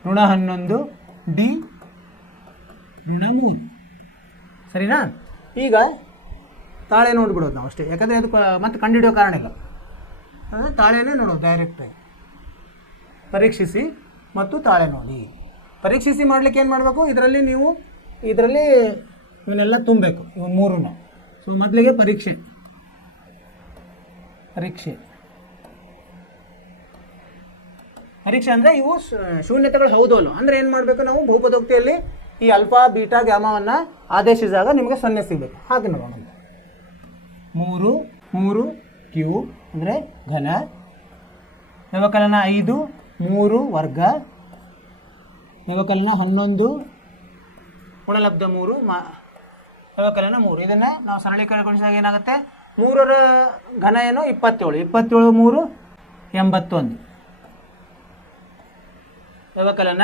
-11, ಡಿ -3. ಸರಿನಾ? ಈಗ ತಾಳೆ ನೋಡಿಬಿಡೋದು ನಾವು ಅಷ್ಟೇ, ಯಾಕಂದರೆ ಅದು ಮತ್ತೆ ಕಂಡುಹಿಡಿಯೋ ಕಾರಣ ಇಲ್ಲ. ತಾಳೆನೇ ನೋಡೋದು ಡೈರೆಕ್ಟಾಗಿ ಪರೀಕ್ಷಿಸಿ ಮತ್ತು ತಾಳೆ ನೋಡಿ. ಪರೀಕ್ಷಿಸಿ ಮಾಡಲಿಕ್ಕೆ ಏನು ಮಾಡಬೇಕು, ಇದರಲ್ಲಿ ಇವನ್ನೆಲ್ಲ ತುಂಬಬೇಕು, ಇವನು ಮೂರನ್ನು. ಸೊ ಮೊದಲಿಗೆ ಪರೀಕ್ಷೆ ಅಂದರೆ ಇವು ಶೂನ್ಯತೆಗಳು ಹೌದು ಅಲ್ಲ ಅಂದರೆ ಏನು ಮಾಡಬೇಕು, ನಾವು ಬಹುಪದೋಕ್ತಿಯಲ್ಲಿ ಈ ಅಲ್ಫಾ ಬೀಟಾ ಗ್ಯಾಮಾವನ್ನು ಆದೇಶಿಸಿದಾಗ ನಿಮಗೆ 0 ಸಿಗಬೇಕು. ಹಾಗೆ ನೋಡೋಣ. 3 ಕ್ಯೂ ಅಂದರೆ ಘನ, ವ್ಯವಕಲನ 5 3 ವರ್ಗ, ವ್ಯವಕಲನ 11 ಗುಣಲಬ್ಧ 3 ವ್ಯವಕಲನ 3. ಇದನ್ನು ನಾವು ಸರಳೀಕರಣಗೊಳಿಸಿದಾಗ ಏನಾಗುತ್ತೆ, 3ರ ಘನ ಏನು 27, 3 81, ವ್ಯವಕಲನ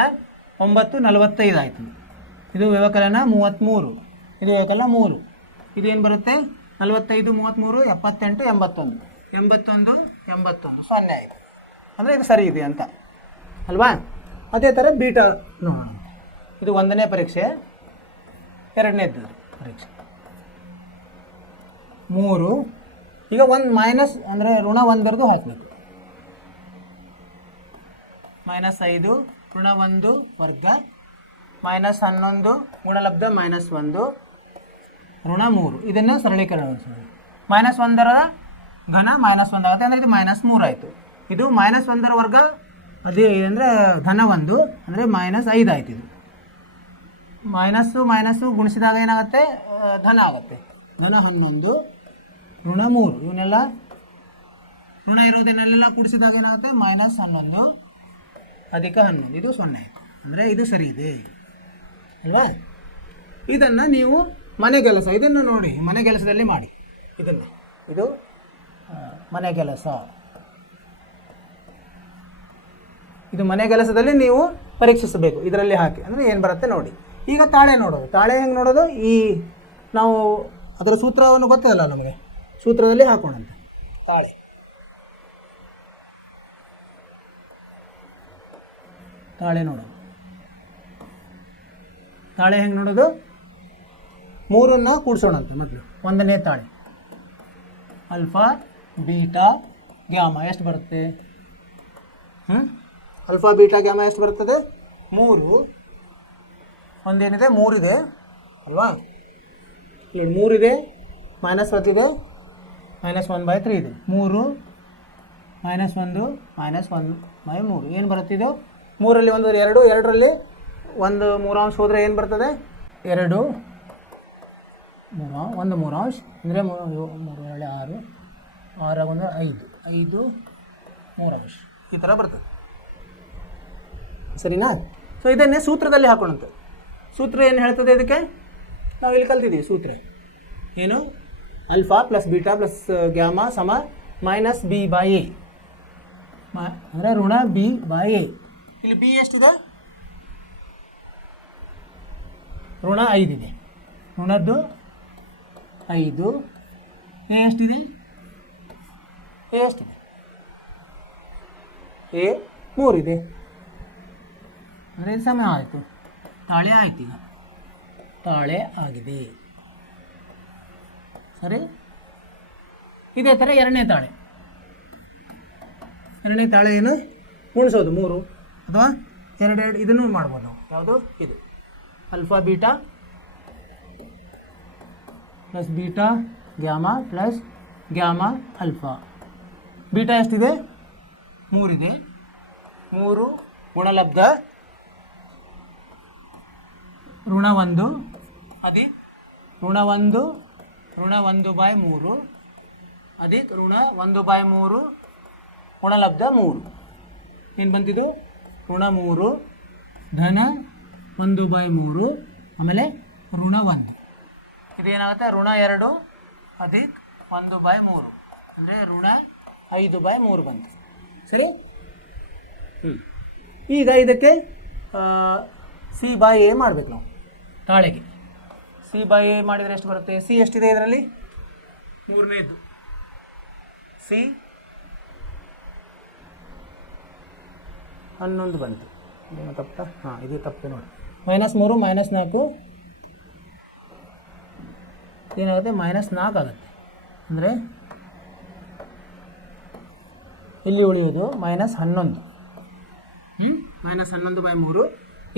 9 45 ಆಯಿತು. ಇದು ವ್ಯವಕಲನ 33, ಇದು ವ್ಯವಕಲನ 3. ಇದು ಏನು ಬರುತ್ತೆ, 45 33 78 81 0 ಆಯಿತು. ಅಂದರೆ ಇದು ಸರಿ ಇದೆ ಅಂತ ಅಲ್ವಾ. ಅದೇ ಥರ ಬೀಟಾ ನೋಡೋಣ. ಇದು 1ನೇ ಪರೀಕ್ಷೆ, 2ನೇದ್ದು ಪರೀಕ್ಷೆ 3. ಈಗ 1 ಮೈನಸ್ ಅಂದರೆ ಋಣ 1ರದ್ದು ಹಾಕಬೇಕು. -5 ಋಣ 1 ವರ್ಗ -11 ಗುಣಲಬ್ಧ -1 ಋಣ 3. ಇದನ್ನು ಸರಳೀಕರಣಗೊಳಿಸೋದು. -1ರ ಘನ -1 ಆಗುತ್ತೆ, ಅಂದರೆ ಇದು -3 ಆಯಿತು. ಇದು -1ರ ವರ್ಗ ಅದೇ ಅಂದರೆ ಘನ 1 ಅಂದರೆ -5 ಆಯಿತು. ಇದು ಮೈನಸ್ಸು ಗುಣಿಸಿದಾಗ ಏನಾಗುತ್ತೆ, ಧನ ಆಗುತ್ತೆ. ಧನ 11 ಋಣ 3. ಇವನ್ನೆಲ್ಲ ಋಣ ಇರೋದನ್ನೆಲ್ಲ ಕೂಡಿಸಿದಾಗ ಏನಾಗುತ್ತೆ, -11 ಅಧಿಕ 11. ಇದು 0 ಆಯಿತು. ಅಂದರೆ ಇದು ಸರಿ ಇದೆ ಅಲ್ವಾ. ಇದನ್ನು ನೀವು ಮನೆಗೆಲಸ, ಇದನ್ನು ನೋಡಿ ಮನೆಗೆಲಸದಲ್ಲಿ ಮಾಡಿ. ಇದು ಮನೆಗೆಲಸ. ಇದು ಮನೆಗೆಲಸದಲ್ಲಿ ನೀವು ಪರೀಕ್ಷಿಸಬೇಕು, ಇದರಲ್ಲಿ ಹಾಕಿ ಅಂದರೆ ಏನು ಬರುತ್ತೆ ನೋಡಿ. ಈಗ ತಾಳೆ ನೋಡೋದು. ತಾಳೆ ಹೆಂಗೆ ನೋಡೋದು, ಈ ನಾವು ಅದರ ಸೂತ್ರವನ್ನು ಗೊತ್ತಿಲ್ಲ ನಮಗೆ, ಸೂತ್ರದಲ್ಲಿ ಹಾಕೋಣಂತೆ. ತಾಳೆ ನೋಡೋದು. ತಾಳೆ ಹೆಂಗೆ ನೋಡೋದು, 3ನ್ನು ಕೂಡಿಸೋಣಂತೆ ಮೊದಲು. 1ನೇ ತಾಳೆ ಅಲ್ಫಾ ಬೀಟಾ ಗ್ಯಾಮಾ ಎಷ್ಟು ಬರುತ್ತೆ, ಅಲ್ಫಾ ಬೀಟಾ ಗ್ಯಾಮಾ ಎಷ್ಟು ಬರ್ತದೆ, 3. ಒಂದೇನಿದೆ 3 ಇದೆ ಅಲ್ವಾ, ಇಲ್ಲಿ 3 ಇದೆ, -1 ಇದೆ, -1/3 ಇದೆ. 3 -1 -1/3 ಏನು ಬರುತ್ತೆ ಇದು, 3ರಲ್ಲಿ 1 2, 2ರಲ್ಲಿ 1 3/4 ಹೋದರೆ ಏನು ಬರ್ತದೆ, 2 1 3/4 ಅಂದರೆ 3 2 6 6 1 5 5 3/4 ಈ ಥರ ಬರ್ತದೆ. ಸರಿನಾ. ಸೊ ಇದನ್ನೇ ಸೂತ್ರದಲ್ಲಿ ಹಾಕೋಣಂತೆ. ಸೂತ್ರ ಏನು ಹೇಳ್ತದೆ ಇದಕ್ಕೆ, ನಾವು ಇಲ್ಲಿ ಕಲ್ತಿದ್ದೀವಿ ಸೂತ್ರ ಏನು, alpha plus beta plus gamma ಸಮ -b/a ಅಂದರೆ ಋಣ b/a. ಇಲ್ಲಿ b ಎಷ್ಟಿದೆ, ಋಣ 5 ಇದೆ, ಋಣದ್ದು 5. ಎ ಎಷ್ಟಿದೆ, ಎ 3 ಇದೆ. ಅಂದರೆ ಇದು ಸಮಯ ಆಯಿತು, ತಾಳೆ ಆಯಿತು. ಈಗ ತಾಳೆ ಆಗಿದೆ ಸರಿ. ಇದೇ ಥರ 2ನೇ ತಾಳೆ. 2ನೇ ತಾಳೆ ಏನು, ಗುಣಿಸೋದು 3 ಅಥವಾ 2 ಇದನ್ನು ಮಾಡ್ಬೋದು ನಾವು. ಯಾವುದು ಇದು, alpha beta plus beta gamma plus gamma alpha. Beta ಎಷ್ಟಿದೆ, 3 ಇದೆ, 3 ಗುಣಲಬ್ಧ ಋಣ 1 ಅಧಿಕ್ ಋಣ 1 ಋಣ 1/3 ಅಧಿಕ್ ಋಣ 1/3 ಗುಣಲಬ್ಧ 3. ಏನು ಬಂತಿದ್ದು, ಋಣ 3 ಧನ 1/3 ಆಮೇಲೆ ಋಣ 1. ಇದೇನಾಗುತ್ತೆ, ಋಣ 2 ಅಧಿಕ್ 1/3 ಅಂದರೆ ಋಣ 5/3 ಬಂತು. ಸರಿ. ಈಗ ಇದಕ್ಕೆ c/a ಮಾಡಬೇಕು ನಾವು. ತಾಳೆಗೆ c/a ಮಾಡಿದರೆ ಎಷ್ಟು ಬರುತ್ತೆ, c ಎಷ್ಟಿದೆ ಇದರಲ್ಲಿ, 3ನೇದು c 11 ಬಂತು. ಇದೇನು ತಪ್ಪಾ, ಹಾಂ ಇದು ತಪ್ಪು ನೋಡಿ. -3 -4 ಏನಾಗುತ್ತೆ, -4 ಆಗುತ್ತೆ. ಅಂದರೆ ಇಲ್ಲಿ ಉಳಿಯೋದು -11 -11/3.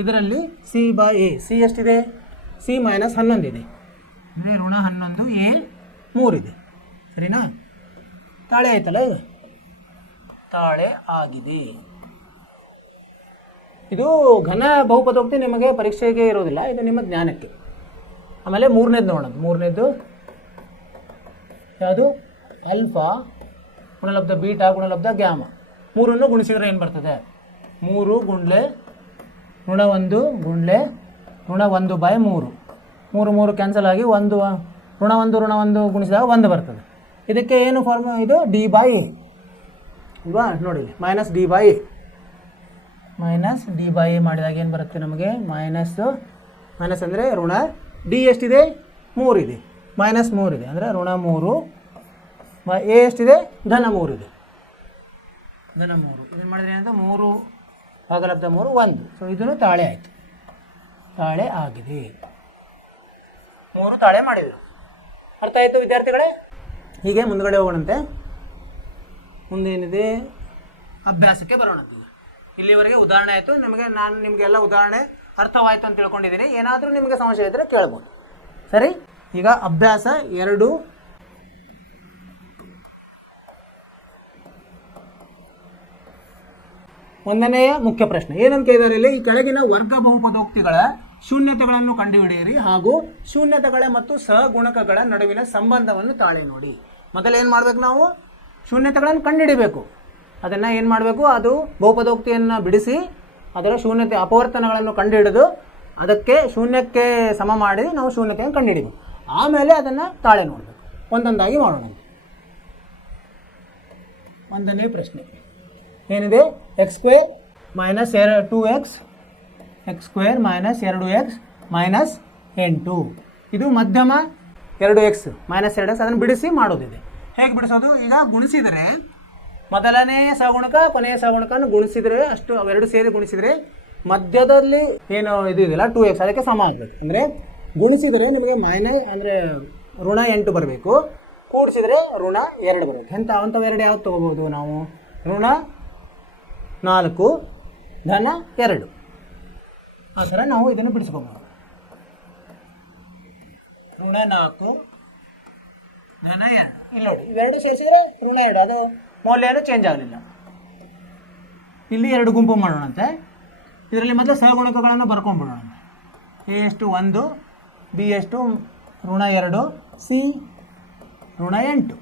ಇದರಲ್ಲಿ C/A, ಸಿ ಎಷ್ಟಿದೆ? C -11 ಇದೆ, ಅಂದರೆ -11 A 3 ಇದೆ. ಸರಿನಾ? ತಾಳೆ ಆಯ್ತಲ್ಲ, ಇದು ತಾಳೆ ಆಗಿದೆ. ಇದು ಘನ ಬಹುಪದೋಕ್ತಿ ನಿಮಗೆ ಪರೀಕ್ಷೆಗೆ ಇರೋದಿಲ್ಲ, ಇದು ನಿಮ್ಮ ಜ್ಞಾನಕ್ಕೆ. ಆಮೇಲೆ ಮೂರನೇದು ನೋಡೋಣ. ಮೂರನೇದು ಯಾವುದು? ಆಲ್ಫಾ ಗುಣಲಬ್ಧ ಬೀಟಾ ಗುಣಲಬ್ಧ ಗ್ಯಾಮ. ಮೂರನ್ನು ಗುಣಿಸಿದರೆ ಏನು ಬರ್ತದೆ? 3 ಗುಂಡ್ಲೆ ಋಣ 1 ಗುಂಡ್ಲೆ ಋಣ 1/3. 3 ಕ್ಯಾನ್ಸಲ್ ಆಗಿ ಋಣ 1 ಗುಣಿಸಿದಾಗ 1 ಬರ್ತದೆ. ಇದಕ್ಕೆ ಏನು ಫಾರ್ಮು? ಇದು D/A ಇಲ್ವಾ? ನೋಡಿ, -D/A. -D/A ಮಾಡಿದಾಗ ಏನು ಬರುತ್ತೆ ನಮಗೆ? ಮೈನಸ್ ಅಂದರೆ ಋಣ. ಡಿ ಎಷ್ಟಿದೆ? 3 ಇದೆ, -3 ಇದೆ, ಅಂದರೆ ಋಣ 3. ಎ ಎಷ್ಟಿದೆ? ಧನ 3 ಇದೆ, ಧನ 3. ಇದನ್ನು ಮಾಡಿದ್ರೆ ಏನಂತ? 3 ಭಾಗಲಬ್ಧ 3 1. ಸೊ ಇದನ್ನು ತಾಳೆ ಆಯಿತು, ತಾಳೆ ಆಗಿದೆ. 3 ತಾಳೆ ಮಾಡಿದರು. ಅರ್ಥ ಆಯಿತು ವಿದ್ಯಾರ್ಥಿಗಳೇ? ಹೀಗೆ ಮುಂದುಗಡೆ ಹೋಗೋಣಂತೆ. ಮುಂದೇನಿದೆ? ಅಭ್ಯಾಸಕ್ಕೆ ಬರೋಣಂತೆ. ಇಲ್ಲಿವರೆಗೆ ಉದಾಹರಣೆ ಆಯಿತು. ನಾನು ನಿಮಗೆಲ್ಲ ಉದಾಹರಣೆ ಅರ್ಥವಾಯಿತು ಅಂತ ತಿಳ್ಕೊಂಡಿದ್ದೀನಿ. ಏನಾದರೂ ನಿಮಗೆ ಸಮಸ್ಯೆ ಇದ್ದರೆ ಕೇಳ್ಬೋದು. ಸರಿ, ಈಗ ಅಭ್ಯಾಸ 2. ಒಂದನೆಯ ಮುಖ್ಯ ಪ್ರಶ್ನೆ ಏನಂತ ಕೇಳಿದರೆ, ಇಲ್ಲಿ ಈ ಕೆಳಗಿನ ವರ್ಗ ಬಹುಪದೋಕ್ತಿಗಳ ಶೂನ್ಯತೆಗಳನ್ನು ಕಂಡುಹಿಡಿಯಿರಿ ಹಾಗೂ ಶೂನ್ಯತೆಗಳ ಮತ್ತು ಸಹಗುಣಕಗಳ ನಡುವಿನ ಸಂಬಂಧವನ್ನು ತಾಳೆ ನೋಡಿ. ಮೊದಲೇನು ಮಾಡಬೇಕು? ನಾವು ಶೂನ್ಯತೆಗಳನ್ನು ಕಂಡುಹಿಡಿಬೇಕು. ಅದನ್ನು ಏನು ಮಾಡಬೇಕು? ಅದು ಬಹುಪದೋಕ್ತಿಯನ್ನು ಬಿಡಿಸಿ ಅದರ ಶೂನ್ಯತೆ ಅಪವರ್ತನಗಳನ್ನು ಕಂಡುಹಿಡಿದು ಅದಕ್ಕೆ ಶೂನ್ಯಕ್ಕೆ ಸಮ ಮಾಡಿ ನಾವು ಶೂನ್ಯತೆಯನ್ನು ಕಂಡುಹಿಡಿಬೇಕು. ಆಮೇಲೆ ಅದನ್ನು ತಾಳೆ ನೋಡಬೇಕು. ಒಂದೊಂದಾಗಿ ಮಾಡೋಣ. ಒಂದನೇ ಪ್ರಶ್ನೆ ಏನಿದೆ? x² - 2x, x² - 2x - 8. ಇದು ಮಧ್ಯಮ 2x -2x. ಅದನ್ನು ಬಿಡಿಸಿ ಮಾಡೋದಿದೆ. ಹೇಗೆ ಬಿಡಿಸೋದು? ಈಗ ಗುಣಿಸಿದರೆ ಮೊದಲನೆಯ ಸಹಗುಣಕ ಕೊನೆಯ ಸಹಗುಣಕವನ್ನು ಗುಣಿಸಿದರೆ, ಅಷ್ಟು ಅವೆರಡು ಸೇರಿ ಗುಣಿಸಿದರೆ ಮಧ್ಯದಲ್ಲಿ ಏನು ಇದು ಇದೆಯಲ್ಲ 2x, ಅದಕ್ಕೆ ಸಮ ಆಗಬೇಕು. ಅಂದರೆ ಗುಣಿಸಿದರೆ ನಿಮಗೆ ಅಂದರೆ ಋಣ 8 ಬರಬೇಕು, ಕೂಡಿಸಿದರೆ ಋಣ 2 ಬರಬೇಕು. ಅಂಥವೆರಡು ಯಾವ್ದು ತೊಗೋಬೋದು ನಾವು? ಋಣ 4 ಧನ 2. ಆ ಥರ ನಾವು ಇದನ್ನು ಬಿಡಿಸ್ಕೋಬೋದು. ಋಣ 4 ಧನ 2. ಇಲ್ಲಿ ನೋಡಿ, ಇವೆರಡು ಸೇರಿಸಿದರೆ ಋಣ 2. ಅದು ಮೌಲ್ಯ ಏನು ಚೇಂಜ್ ಆಗಲಿಲ್ಲ. ಇಲ್ಲಿ 2 ಗುಂಪು ಮಾಡೋಣಂತೆ. ಇದರಲ್ಲಿ ಮೊದಲು ಸಹಗುಣಕಗಳನ್ನು ಬರ್ಕೊಂಡ್ಬಿಡೋಣ. ಎ ಎಷ್ಟು 1, ಬಿ ಎಷ್ಟು ಋಣ 2, ಸಿ ಋಣ 8.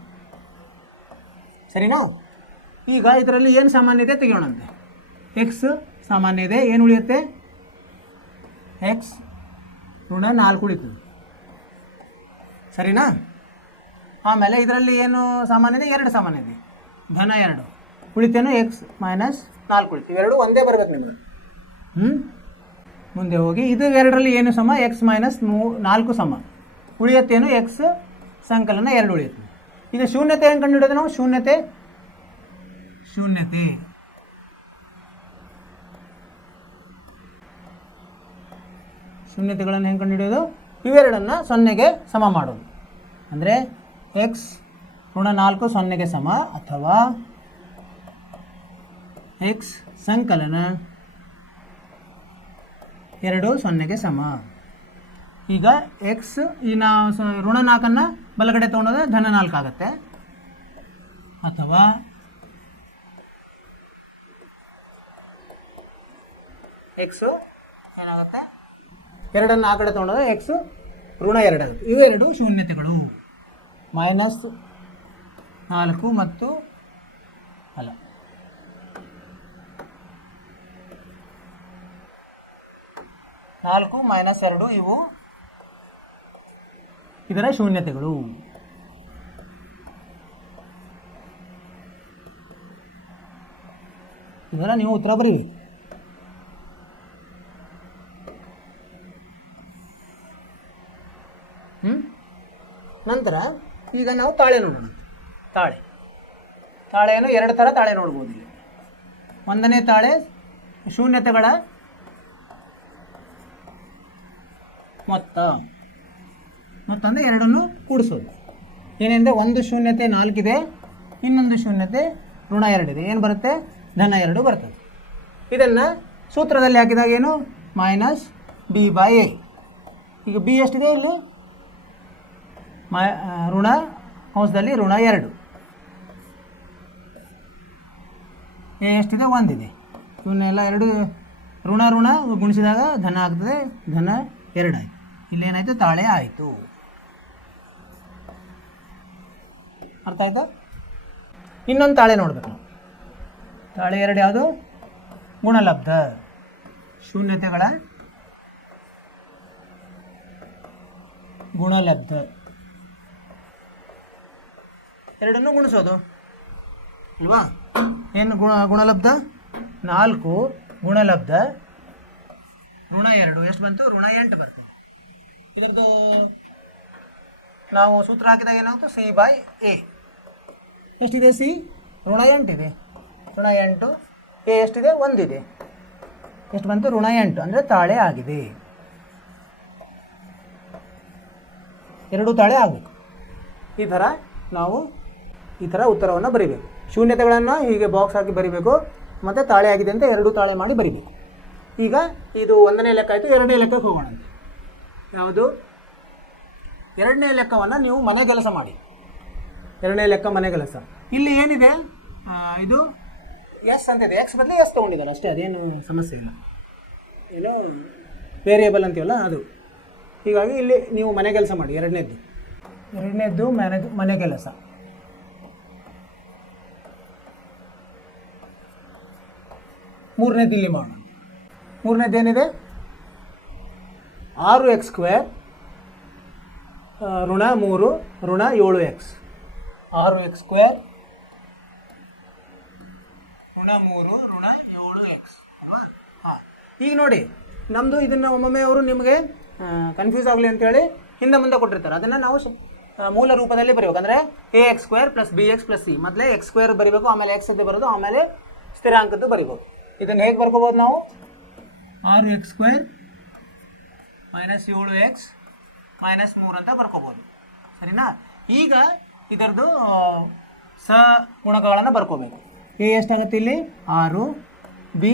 ಸರಿನಾ? ಈಗ ಇದರಲ್ಲಿ ಏನು ಸಾಮಾನ್ಯ ಇದೆ ತೆಗೆಯೋಣಂತೆ. ಎಕ್ಸ್ ಸಾಮಾನ್ಯ ಇದೆ. ಏನು ಉಳಿಯುತ್ತೆ? ಎಕ್ಸ್ ಋಣ 4 ಉಳಿತದೆ. ಸರಿನಾ? ಆಮೇಲೆ ಇದರಲ್ಲಿ ಏನು ಸಾಮಾನ್ಯ ಇದೆ? 2 ಸಾಮಾನ್ಯ ಇದೆ, ಧನ 2 ಉಳಿತೇನು? ಎಕ್ಸ್ -4 ಉಳಿತು. ಇವೆರಡು ಒಂದೇ ಬರಬೇಕು ನಿಮಗೆ. ಮುಂದೆ ಹೋಗಿ ಇದು 2ರಲ್ಲಿ ಏನು ಸಮ? ಎಕ್ಸ್ -4 ಸಮ. ಉಳಿಯುತ್ತೇನು? ಎಕ್ಸ್ ಸಂಕಲನ 2 ಉಳಿಯುತ್ತೆ. ಈಗ ಶೂನ್ಯತೆ ಹೆಂಗೆ ಕಂಡುಹಿಡಿಯೋದು ನಾವು? ಶೂನ್ಯತೆಗಳನ್ನು ಹೆಂಗೆ ಕಂಡುಹಿಡಿಯೋದು? ಇವೆರಡನ್ನು 0ಗೆ ಸಮ ಮಾಡೋದು. ಅಂದರೆ ಎಕ್ಸ್ ಋಣ 4 0ಗೆ ಸಮ, ಅಥವಾ ಎಕ್ಸ್ ಸಂಕಲನ 2 0ಗೆ ಸಮ. ಈಗ ಎಕ್ಸ್ ಈ ಋಣ 4ನ್ನು ಬಲಗಡೆ ತೊಗೊಂಡೋದ್ರೆ ಧನ 4 ಆಗುತ್ತೆ, ಅಥವಾ ಎಕ್ಸು ಏನಾಗುತ್ತೆ? 2ನ್ನು ಆ ಕಡೆ ತೊಗೊಂಡೋದ್ರೆ ಎಕ್ಸು ಋಣ 2 ಆಗುತ್ತೆ. ಇವೆರಡು ಶೂನ್ಯತೆಗಳು. -4 ಮತ್ತು 4 -2 ಇವು ಇದರ ಶೂನ್ಯತೆಗಳು. ಇದರ ನೀವು ಉತ್ತರ ಬರೀರಿ. ನಂತರ ಈಗ ನಾವು ತಾಳೆ ನೋಡೋಣ. ತಾಳೆಯನ್ನು 2 ಥರ ತಾಳೆ ನೋಡ್ಬೋದು ಇಲ್ಲಿ. ಒಂದನೇ ತಾಳೆ ಶೂನ್ಯತೆಗಳ ಮೊತ್ತ ಅಂದರೆ ಎರಡನ್ನು ಕೂಡಿಸೋದು. ಏನೆಂದರೆ ಒಂದು ಶೂನ್ಯತೆ 4 ಇದೆ, ಇನ್ನೊಂದು ಶೂನ್ಯತೆ ಋಣ 2 ಇದೆ. ಏನು ಬರುತ್ತೆ? ಧನ 2 ಬರ್ತದೆ. ಇದನ್ನು ಸೂತ್ರದಲ್ಲಿ ಹಾಕಿದಾಗ ಏನು ಮೈನಸ್ ಬಿ ಬೈ ಎ. ಈಗ ಬಿ ಎಷ್ಟಿದೆ ಇಲ್ಲಿ ಋಣ ಅಂಶದಲ್ಲಿ ಋಣ 2, ಎ ಎಷ್ಟಿದೆ 1 ಇದೆ. ಇವನ್ನೆಲ್ಲ ಎರಡು ಋಣ ಋಣ ಗುಣಿಸಿದಾಗ ಧನ ಆಗ್ತದೆ, ಧನ 2 ಆಯಿತು. ಇಲ್ಲೇನಾಯಿತು ತಾಳೆ ಆಯಿತು. ಅರ್ಥ ಆಯ್ತಾ? ಇನ್ನೊಂದು ತಾಳೆ ನೋಡ್ಬೇಕು ನಾವು. ತಾಳೆ 2 ಯಾವುದು? ಗುಣಲಬ್ಧ. ಶೂನ್ಯತೆಗಳ ಗುಣಲಬ್ಧ. ಎರಡನ್ನು ಗುಣಿಸೋದು ಅಲ್ವಾ? ಏನು ಗುಣಲಬ್ಧ? 4 ಗುಣಲಬ್ಧ ಋಣ 2 ಎಷ್ಟು ಬಂತು? ಋಣ 8 ಬರ್ತದೆ. ಇದರದ್ದು ನಾವು ಸೂತ್ರ ಹಾಕಿದಾಗ ಏನಾಗುತ್ತೆ? C by A. ಎಷ್ಟಿದೆ? ಸಿ ಋಣ 8 ಇದೆ. ಋಣ 8. ಎ ಎಷ್ಟಿದೆ? 1 ಇದೆ. ಎಷ್ಟು ಬಂತು? ಋಣ 8. ಅಂದರೆ ತಾಳೆ ಆಗಿದೆ. ಎರಡು ತಾಳೆ ಆಗಬೇಕು. ಈ ಥರ ನಾವು ಈ ಥರ ಉತ್ತರವನ್ನು ಬರೀಬೇಕು. ಶೂನ್ಯತೆಗಳನ್ನು ಹೀಗೆ ಬಾಕ್ಸ್ ಹಾಕಿ ಬರೀಬೇಕು, ಮತ್ತು ತಾಳೆ ಆಗಿದೆ ಅಂತ ಎರಡು ತಾಳೆ ಮಾಡಿ ಬರೀಬೇಕು. ಈಗ ಇದು 1ನೇ ಲೆಕ್ಕ ಆಯಿತು. 2ನೇ ಲೆಕ್ಕಕ್ಕೆ ಹೋಗೋಣ. ಯಾವುದು? 2ನೇ ಲೆಕ್ಕವನ್ನು ನೀವು ಮನೆ ಕೆಲಸ ಮಾಡಿ. 2ನೇ ಲೆಕ್ಕ ಮನೆ ಕೆಲಸ. ಇಲ್ಲಿ ಏನಿದೆ? ಇದು ಎಸ್ ಅಂತಿದೆ. ಎಕ್ಸ್ ಬದಲು ಎಸ್ ತೊಗೊಂಡಿದ್ದಾರೆ ಅಷ್ಟೇ, ಅದೇನು ಸಮಸ್ಯೆ ಇಲ್ಲ. ಏನು ವೇರಿಯೇಬಲ್ ಅಂತೀವಲ್ಲ ಅದು. ಹೀಗಾಗಿ ಇಲ್ಲಿ ನೀವು ಮನೆ ಕೆಲಸ ಮಾಡಿ. 2ನೇದ್ದು ಮನೆ ಕೆಲಸ. ಮೂರನೇದು ಇಲ್ಲಿ ಮಾಡೋಣ. ಮೂರನೇದು ಏನಿದೆ? 6x² ಋಣ 3 ಋಣ 7x. 6x² ಋಣ 3 ಋಣ 7x. ಹಾಂ, ಈಗ ನೋಡಿ ನಮ್ಮದು ಇದನ್ನು ಒಮ್ಮೊಮ್ಮೆ ಅವರು ನಿಮಗೆ ಕನ್ಫ್ಯೂಸ್ ಆಗಲಿ ಅಂತೇಳಿ ಹಿಂದೆ ಮುಂದೆ ಕೊಟ್ಟಿರ್ತಾರೆ. ಅದನ್ನು ನಾವು ಮೂಲ ರೂಪದಲ್ಲಿ ಬರೀಬೇಕು. ಅಂದರೆ ax² + bx + c. ಮೊದಲೇ x² ಬರೀಬೇಕು, ಆಮೇಲೆ x ಇದ್ದು ಬರೋದು, ಆಮೇಲೆ ಸ್ಥಿರಾಂಕದ್ದು ಬರೀಬೇಕು. ಇದನ್ನು ಹೇಗೆ ಬರ್ಕೋಬೋದು ನಾವು? 6x² - 7x - 3 ಅಂತ ಬರ್ಕೋಬೋದು. ಸರಿನಾ? ಈಗ ಇದರದ್ದು ಗುಣಕಗಳನ್ನು ಬರ್ಕೋಬೇಕು. ಎ ಎಷ್ಟಾಗುತ್ತೆ ಇಲ್ಲಿ? 6, ಬಿ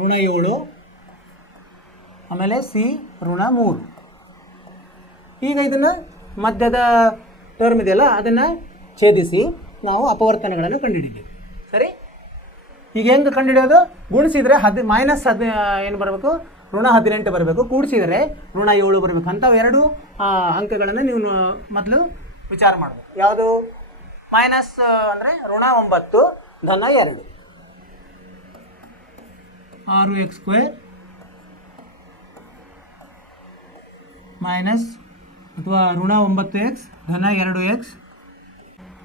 ಋಣ 7, ಆಮೇಲೆ ಸಿ ಋಣ 3. ಈಗ ಇದನ್ನು ಮಧ್ಯದ ಟರ್ಮ್ ಇದೆಯಲ್ಲ ಅದನ್ನು ಛೇದಿಸಿ ನಾವು ಅಪವರ್ತನಗಳನ್ನು ಕಂಡುಹಿಡಿದ್ದೀವಿ. ಸರಿ, ಈಗ ಹೆಂಗೆ ಕಂಡುಹಿಡಿಯೋದು? ಗುಣಿಸಿದರೆ ಏನು ಬರಬೇಕು? ಋಣ 18 ಬರಬೇಕು. ಕೂಡಿಸಿದರೆ ಋಣ 7 ಬರಬೇಕು. ಅಂಥವು ಎರಡು ಅಂಕಗಳನ್ನು ನೀವು ಮೊದಲು ವಿಚಾರ ಮಾಡಬೇಕು. ಯಾವುದು? ಮೈನಸ್ ಅಂದರೆ ಋಣ 9 ಧನ 2. 6x² ಮೈನಸ್ ಅಥವಾ ಋಣ 9x ಧನ 2x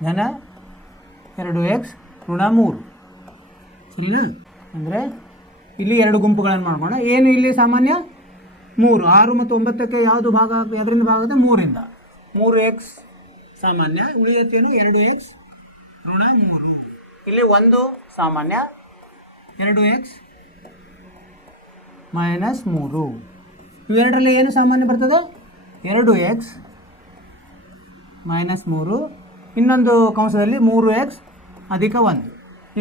ಧನ 2x ಋಣ 3. ಸರಿನಾ? ಅಂದರೆ ಇಲ್ಲಿ ಎರಡು ಗುಂಪುಗಳನ್ನು ಮಾಡ್ಕೋಣ. ಏನು ಇಲ್ಲಿ ಸಾಮಾನ್ಯ? 3. 6 ಮತ್ತು 9ಕ್ಕೆ ಯಾವುದು ಭಾಗ? ಅದರಿಂದ ಭಾಗ ಆಗುತ್ತೆ 3ರಿಂದ. 3x ಸಾಮಾನ್ಯ, ಉಳಿಯುತ್ತೇನು? 2x ಋಣ 3. ಇಲ್ಲಿ 1 ಸಾಮಾನ್ಯ, 2x ಮೈನಸ್ 3. ಇವೆರಡರಲ್ಲಿ ಏನು ಸಾಮಾನ್ಯ ಬರ್ತದೆ? 2x minus 3. ಇನ್ನೊಂದು ಕಂಸದಲ್ಲಿ 3x ಅಧಿಕ 1.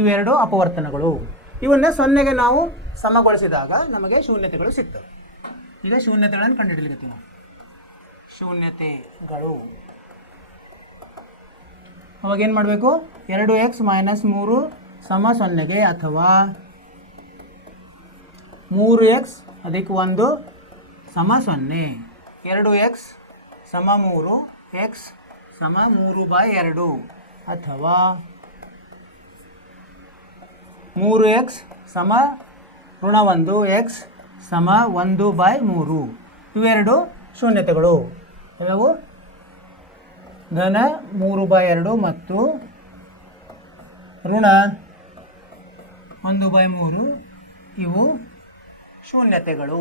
ಇವೆರಡು ಅಪವರ್ತನಗಳು. ಇವನ್ನೇ 0ಗೆ ನಾವು ಸಮಗೊಳಿಸಿದಾಗ ನಮಗೆ ಶೂನ್ಯತೆಗಳು ಸಿಗ್ತವೆ. ಈಗ ಶೂನ್ಯತೆಗಳನ್ನು ಕಂಡುಹಿಡಲಿಕ್ಕೆ ನಾವು ಶೂನ್ಯತೆಗಳು ಅವಾಗ ಏನು ಮಾಡಬೇಕು? 2x ಮೈನಸ್ 3 ಸಮ 0ಗೆ, ಅಥವಾ 3x ಅಧಿಕ 1 ಸಮ 0. 2x ಸಮ 3, x ಸಮ 3/2, ಅಥವಾ 3x ಸಮ ಋಣ 1, x ಸಮ 1/3. ಇವೆರಡು ಶೂನ್ಯತೆಗಳು. ಇವು ಧನ 3/2 ಮತ್ತು ಋಣ 1/3 ಇವು ಶೂನ್ಯತೆಗಳು.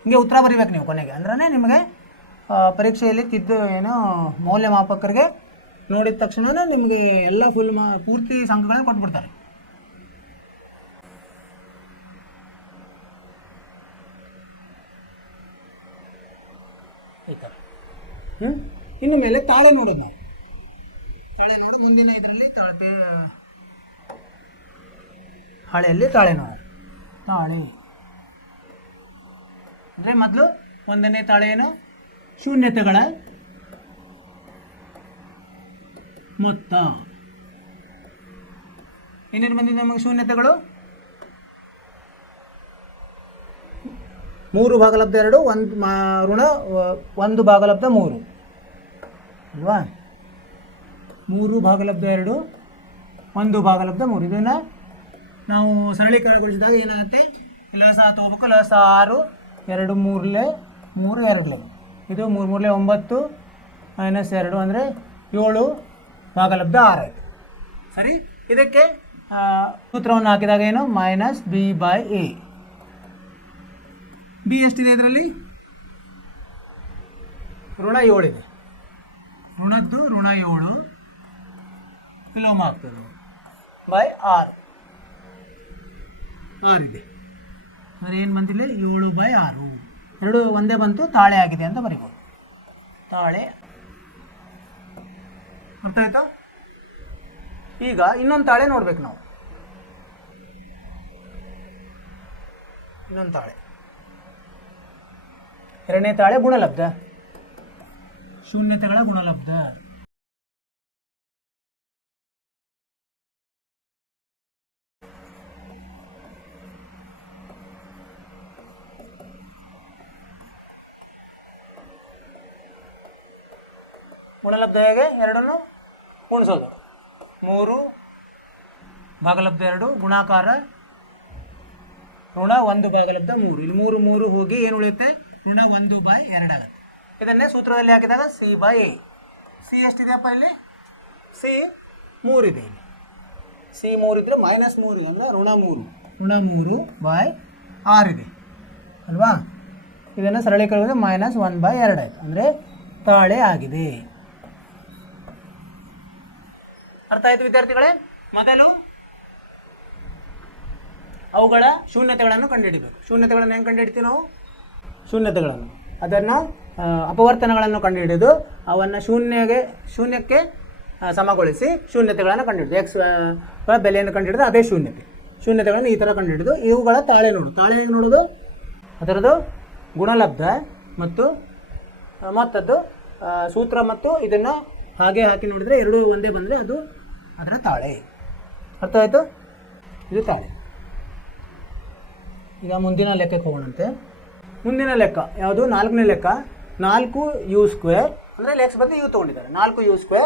ಹಿಂಗೆ ಉತ್ತರ ಬರೀಬೇಕು ನೀವು ಕೊನೆಗೆ. ಅಂದ್ರೆ ನಿಮಗೆ ಪರೀಕ್ಷೆಯಲ್ಲಿ ಮೌಲ್ಯಮಾಪಕರಿಗೆ ನೋಡಿದ ತಕ್ಷಣ ನಿಮಗೆ ಎಲ್ಲ ಪೂರ್ತಿ ಅಂಕಗಳನ್ನು ಕೊಟ್ಬಿಡ್ತಾರೆ. ಈ ಥರ. ಇನ್ನು ಮೇಲೆ ತಾಳೆ ನೋಡೋದು ನಾವು. ತಾಳೆ ನೋಡು ಮುಂದಿನ ಇದರಲ್ಲಿ ಹಾಳೆಯಲ್ಲಿ ತಾಳೆ ನೋಡ ತಾಳೆ ಅಂದರೆ ಮೊದಲು ಒಂದನೇ ತಾಳೆ ಏನು ಶೂನ್ಯತೆಗಳ ಮೊತ್ತ. ಏನೇನು ಬಂದಿದೆ ನಮಗೆ ಶೂನ್ಯತೆಗಳು? 3 ಭಾಗಲಬ್ಧ 2 ಋಣ 1 ಭಾಗಲಬ್ಧ 3 ಅಲ್ವಾ? 3 ಭಾಗಲಬ್ಧ 2 1 ಭಾಗಲಬ್ಧ 3. ಇದನ್ನು ನಾವು ಸರಳೀಕರಣಗೊಳಿಸಿದಾಗ ಏನಾಗುತ್ತೆ? ಲಸ ತಗೋಬೇಕು. ಲಸ 6 2 3 3 2 ಇದು 3 3 9 ಮೈನಸ್ 2 ಅಂದರೆ 7 ಭಾಗಲಬ್ಧ 6 ಆಯಿತು. ಸರಿ, ಇದಕ್ಕೆ ಸೂತ್ರವನ್ನು ಹಾಕಿದಾಗ ಏನು? Minus B by A. B ಎಷ್ಟಿದೆ ಇದರಲ್ಲಿ? ಋಣ 7 ಇದೆ. ಋಣದ್ದು ಋಣ 7 ವಿಲೋಮ ಆಗ್ತದೆ ಬೈ 6 ಇದೆ. ಅಂದರೆ ಏನು ಬಂದಿಲ್ಲ? 7 ಬೈ 6. 2 ಒಂದೇ ಬಂತು, ತಾಳೆ ಆಗಿದೆ ಅಂತ ಬರೀಬೋದು. ತಾಳೆ ಅರ್ಥ ಆಯ್ತಾ? ಈಗ ಇನ್ನೊಂದು ತಾಳೆ ನೋಡ್ಬೇಕು ನಾವು. ಇನ್ನೊಂದು ತಾಳೆ, ಎರಡನೇ ತಾಳೆ ಗುಣಲಬ್ಧ, ಶೂನ್ಯತೆಗಳ ಗುಣಲಬ್ಧ. ಗುಣಲಬ್ಧ ಹೇಗೆ? ಎರಡನ್ನು ಗುಣಿಸೋದು. 3 ಭಾಗಲಬ್ಧ 2 ಗುಣಾಕಾರ ಋಣ 1 ಭಾಗಲಬ್ಧ 3. ಇಲ್ಲಿ 3 3 ಹೋಗಿ ಏನು ಉಳಿಯುತ್ತೆ? ಋಣ 1 ಬೈ 2 ಆಗುತ್ತೆ. ಇದನ್ನೇ ಸೂತ್ರದಲ್ಲಿ ಹಾಕಿದಾಗ ಸಿ ಬೈ ಎ. ಸಿ ಎಷ್ಟಿದೆಯಪ್ಪ ಇಲ್ಲಿ? ಸಿ 3 ಇದೆ. ಇಲ್ಲಿ ಸಿ 3 ಇದ್ದರೆ ಮೈನಸ್ 3 ಅಂದರೆ ಋಣ 3 ಬೈ 6 ಇದೆ ಅಲ್ವಾ? ಇದನ್ನು ಸರಳೀಕರಿಸಿದ್ರೆ ಮೈನಸ್ 1 ಬೈ 2 ಆಯಿತು. ಅಂದರೆ ತಾಳೆ ಆಗಿದೆ. ಅರ್ಥ ಆಯಿತು ವಿದ್ಯಾರ್ಥಿಗಳೇ? ಮೊದಲು ಅವುಗಳ ಶೂನ್ಯತೆಗಳನ್ನು ಕಂಡುಹಿಡಿಬೇಕು. ಶೂನ್ಯತೆಗಳನ್ನು ಹೆಂಗೆ ಕಂಡುಹಿಡ್ತೀವಿ ನಾವು? ಶೂನ್ಯತೆಗಳನ್ನು, ಅದನ್ನು ಅಪವರ್ತನಗಳನ್ನು ಕಂಡುಹಿಡಿದು ಅವನ್ನು ಶೂನ್ಯಕ್ಕೆ ಸಮಗೊಳಿಸಿ ಶೂನ್ಯತೆಗಳನ್ನು ಕಂಡುಹಿಡಿದು ಎಕ್ಸ್ ಬೆಲೆಯನ್ನು ಕಂಡುಹಿಡಿದು ಅದೇ ಶೂನ್ಯತೆಗಳನ್ನು ಈ ಥರ ಕಂಡುಹಿಡಿದು ಇವುಗಳ ತಾಳೆ ನೋಡು. ತಾಳೆ ಹೇಗೆ ನೋಡೋದು? ಅದರದ್ದು ಗುಣಲಬ್ಧ ಮತ್ತು ಮೊತ್ತದ್ದು ಸೂತ್ರ ಮತ್ತು ಇದನ್ನು ಹಾಗೆ ಹಾಕಿ ನೋಡಿದರೆ ಎರಡೂ ಒಂದೇ ಬಂದರೆ ಅದು ಅದರ ತಾಳೆ. ಅರ್ಥ ಆಯಿತು? ಇದು ತಾಳೆ. ಈಗ ಮುಂದಿನ ಲೆಕ್ಕಕ್ಕೆ ಹೋಗೋಣಂತೆ. ಮುಂದಿನ ಲೆಕ್ಕ ಯಾವುದು? 4ನೇ ಲೆಕ್ಕ. 4u², ಅಂದರೆ ಎಕ್ಸ್ ಬಂದು ಯು ತೊಗೊಂಡಿದ್ದಾರೆ. 4u²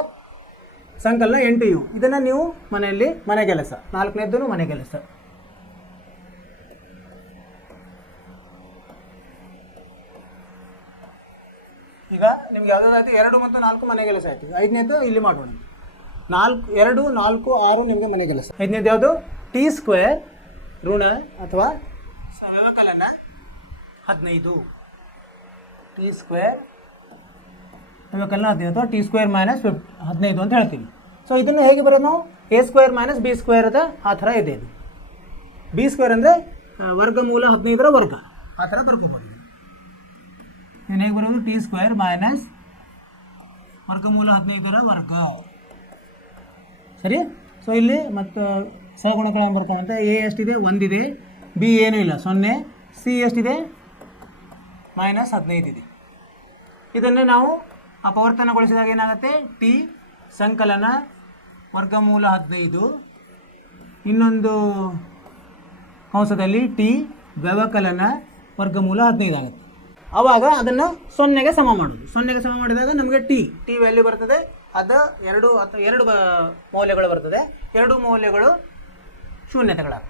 ಸಂಕಲನ 8u. ಇದನ್ನು ನೀವು ಮನೆಯಲ್ಲಿ ಮನೆಗೆಲಸ, 4ನೇದ್ದು ಮನೆಗೆಲಸ. ಈಗ ನಿಮ್ಗೆ ಯಾವುದಾಯ್ತು? 2 ಮತ್ತು 4 ಮನೆಗೆಲಸ ಆಯಿತು. 5ನೇದ್ದು ಇಲ್ಲಿ ಮಾಡೋಣ. 2 4 6 ನಿಮಗೆ ಮನೆಗೆಲಸ. 5ನೇದ್ದು ಯಾವುದು? t² ಋಣ ಅಥವಾ ವ್ಯವಕಲನ 15. t² ವ್ಯವಕಲನ 15 ಅಥವಾ t² ಮೈನಸ್ 15 ಅಂತ ಹೇಳ್ತೀವಿ. ಸೊ ಇದನ್ನು ಹೇಗೆ ಬರೋದು ನಾವು? a² ಮೈನಸ್ b² ಅದ ಆ ಥರ ಇದೆ. ಇದು b² ಅಂದರೆ ವರ್ಗಮೂಲ 15ರ ವರ್ಗ, ಆ ಥರ ಬರ್ಕೋಬೋದು. ಇದನ್ನು ಹೇಗೆ ಬರೋದು? t² ಮೈನಸ್ ವರ್ಗಮೂಲ 15ರ ವರ್ಗ. ಸರಿ. ಸೊ ಇಲ್ಲಿ ಮತ್ತು ಸಹಗುಣಕಗಳನ್ನು ಬರ್ಕೊಂಡಂತೆ ಎ ಎಷ್ಟಿದೆ? 1 ಇದೆ. ಬಿ ಏನೂ ಇಲ್ಲ, 0. ಸಿ ಎಷ್ಟಿದೆ? ಮೈನಸ್ 15 ಇದೆ. ಇದನ್ನು ನಾವು ಅಪವರ್ತನಗೊಳಿಸಿದಾಗ ಏನಾಗುತ್ತೆ? ಟಿ ಸಂಕಲನ ವರ್ಗಮೂಲ 15, ಇನ್ನೊಂದು ಕಂಸದಲ್ಲಿ ಟಿ ವ್ಯವಕಲನ ವರ್ಗಮೂಲ 15 ಆಗುತ್ತೆ. ಆವಾಗ ಅದನ್ನು 0ಗೆ ಸಮ ಮಾಡೋದು. 0ಗೆ ಸಮ ಮಾಡಿದಾಗ ನಮಗೆ ಟಿ ವ್ಯಾಲ್ಯೂ ಬರ್ತದೆ. ಅದು 2 ಮೌಲ್ಯಗಳು ಬರ್ತದೆ. 2 ಮೌಲ್ಯಗಳು ಶೂನ್ಯತೆಗಳಾಗ್ತವೆ.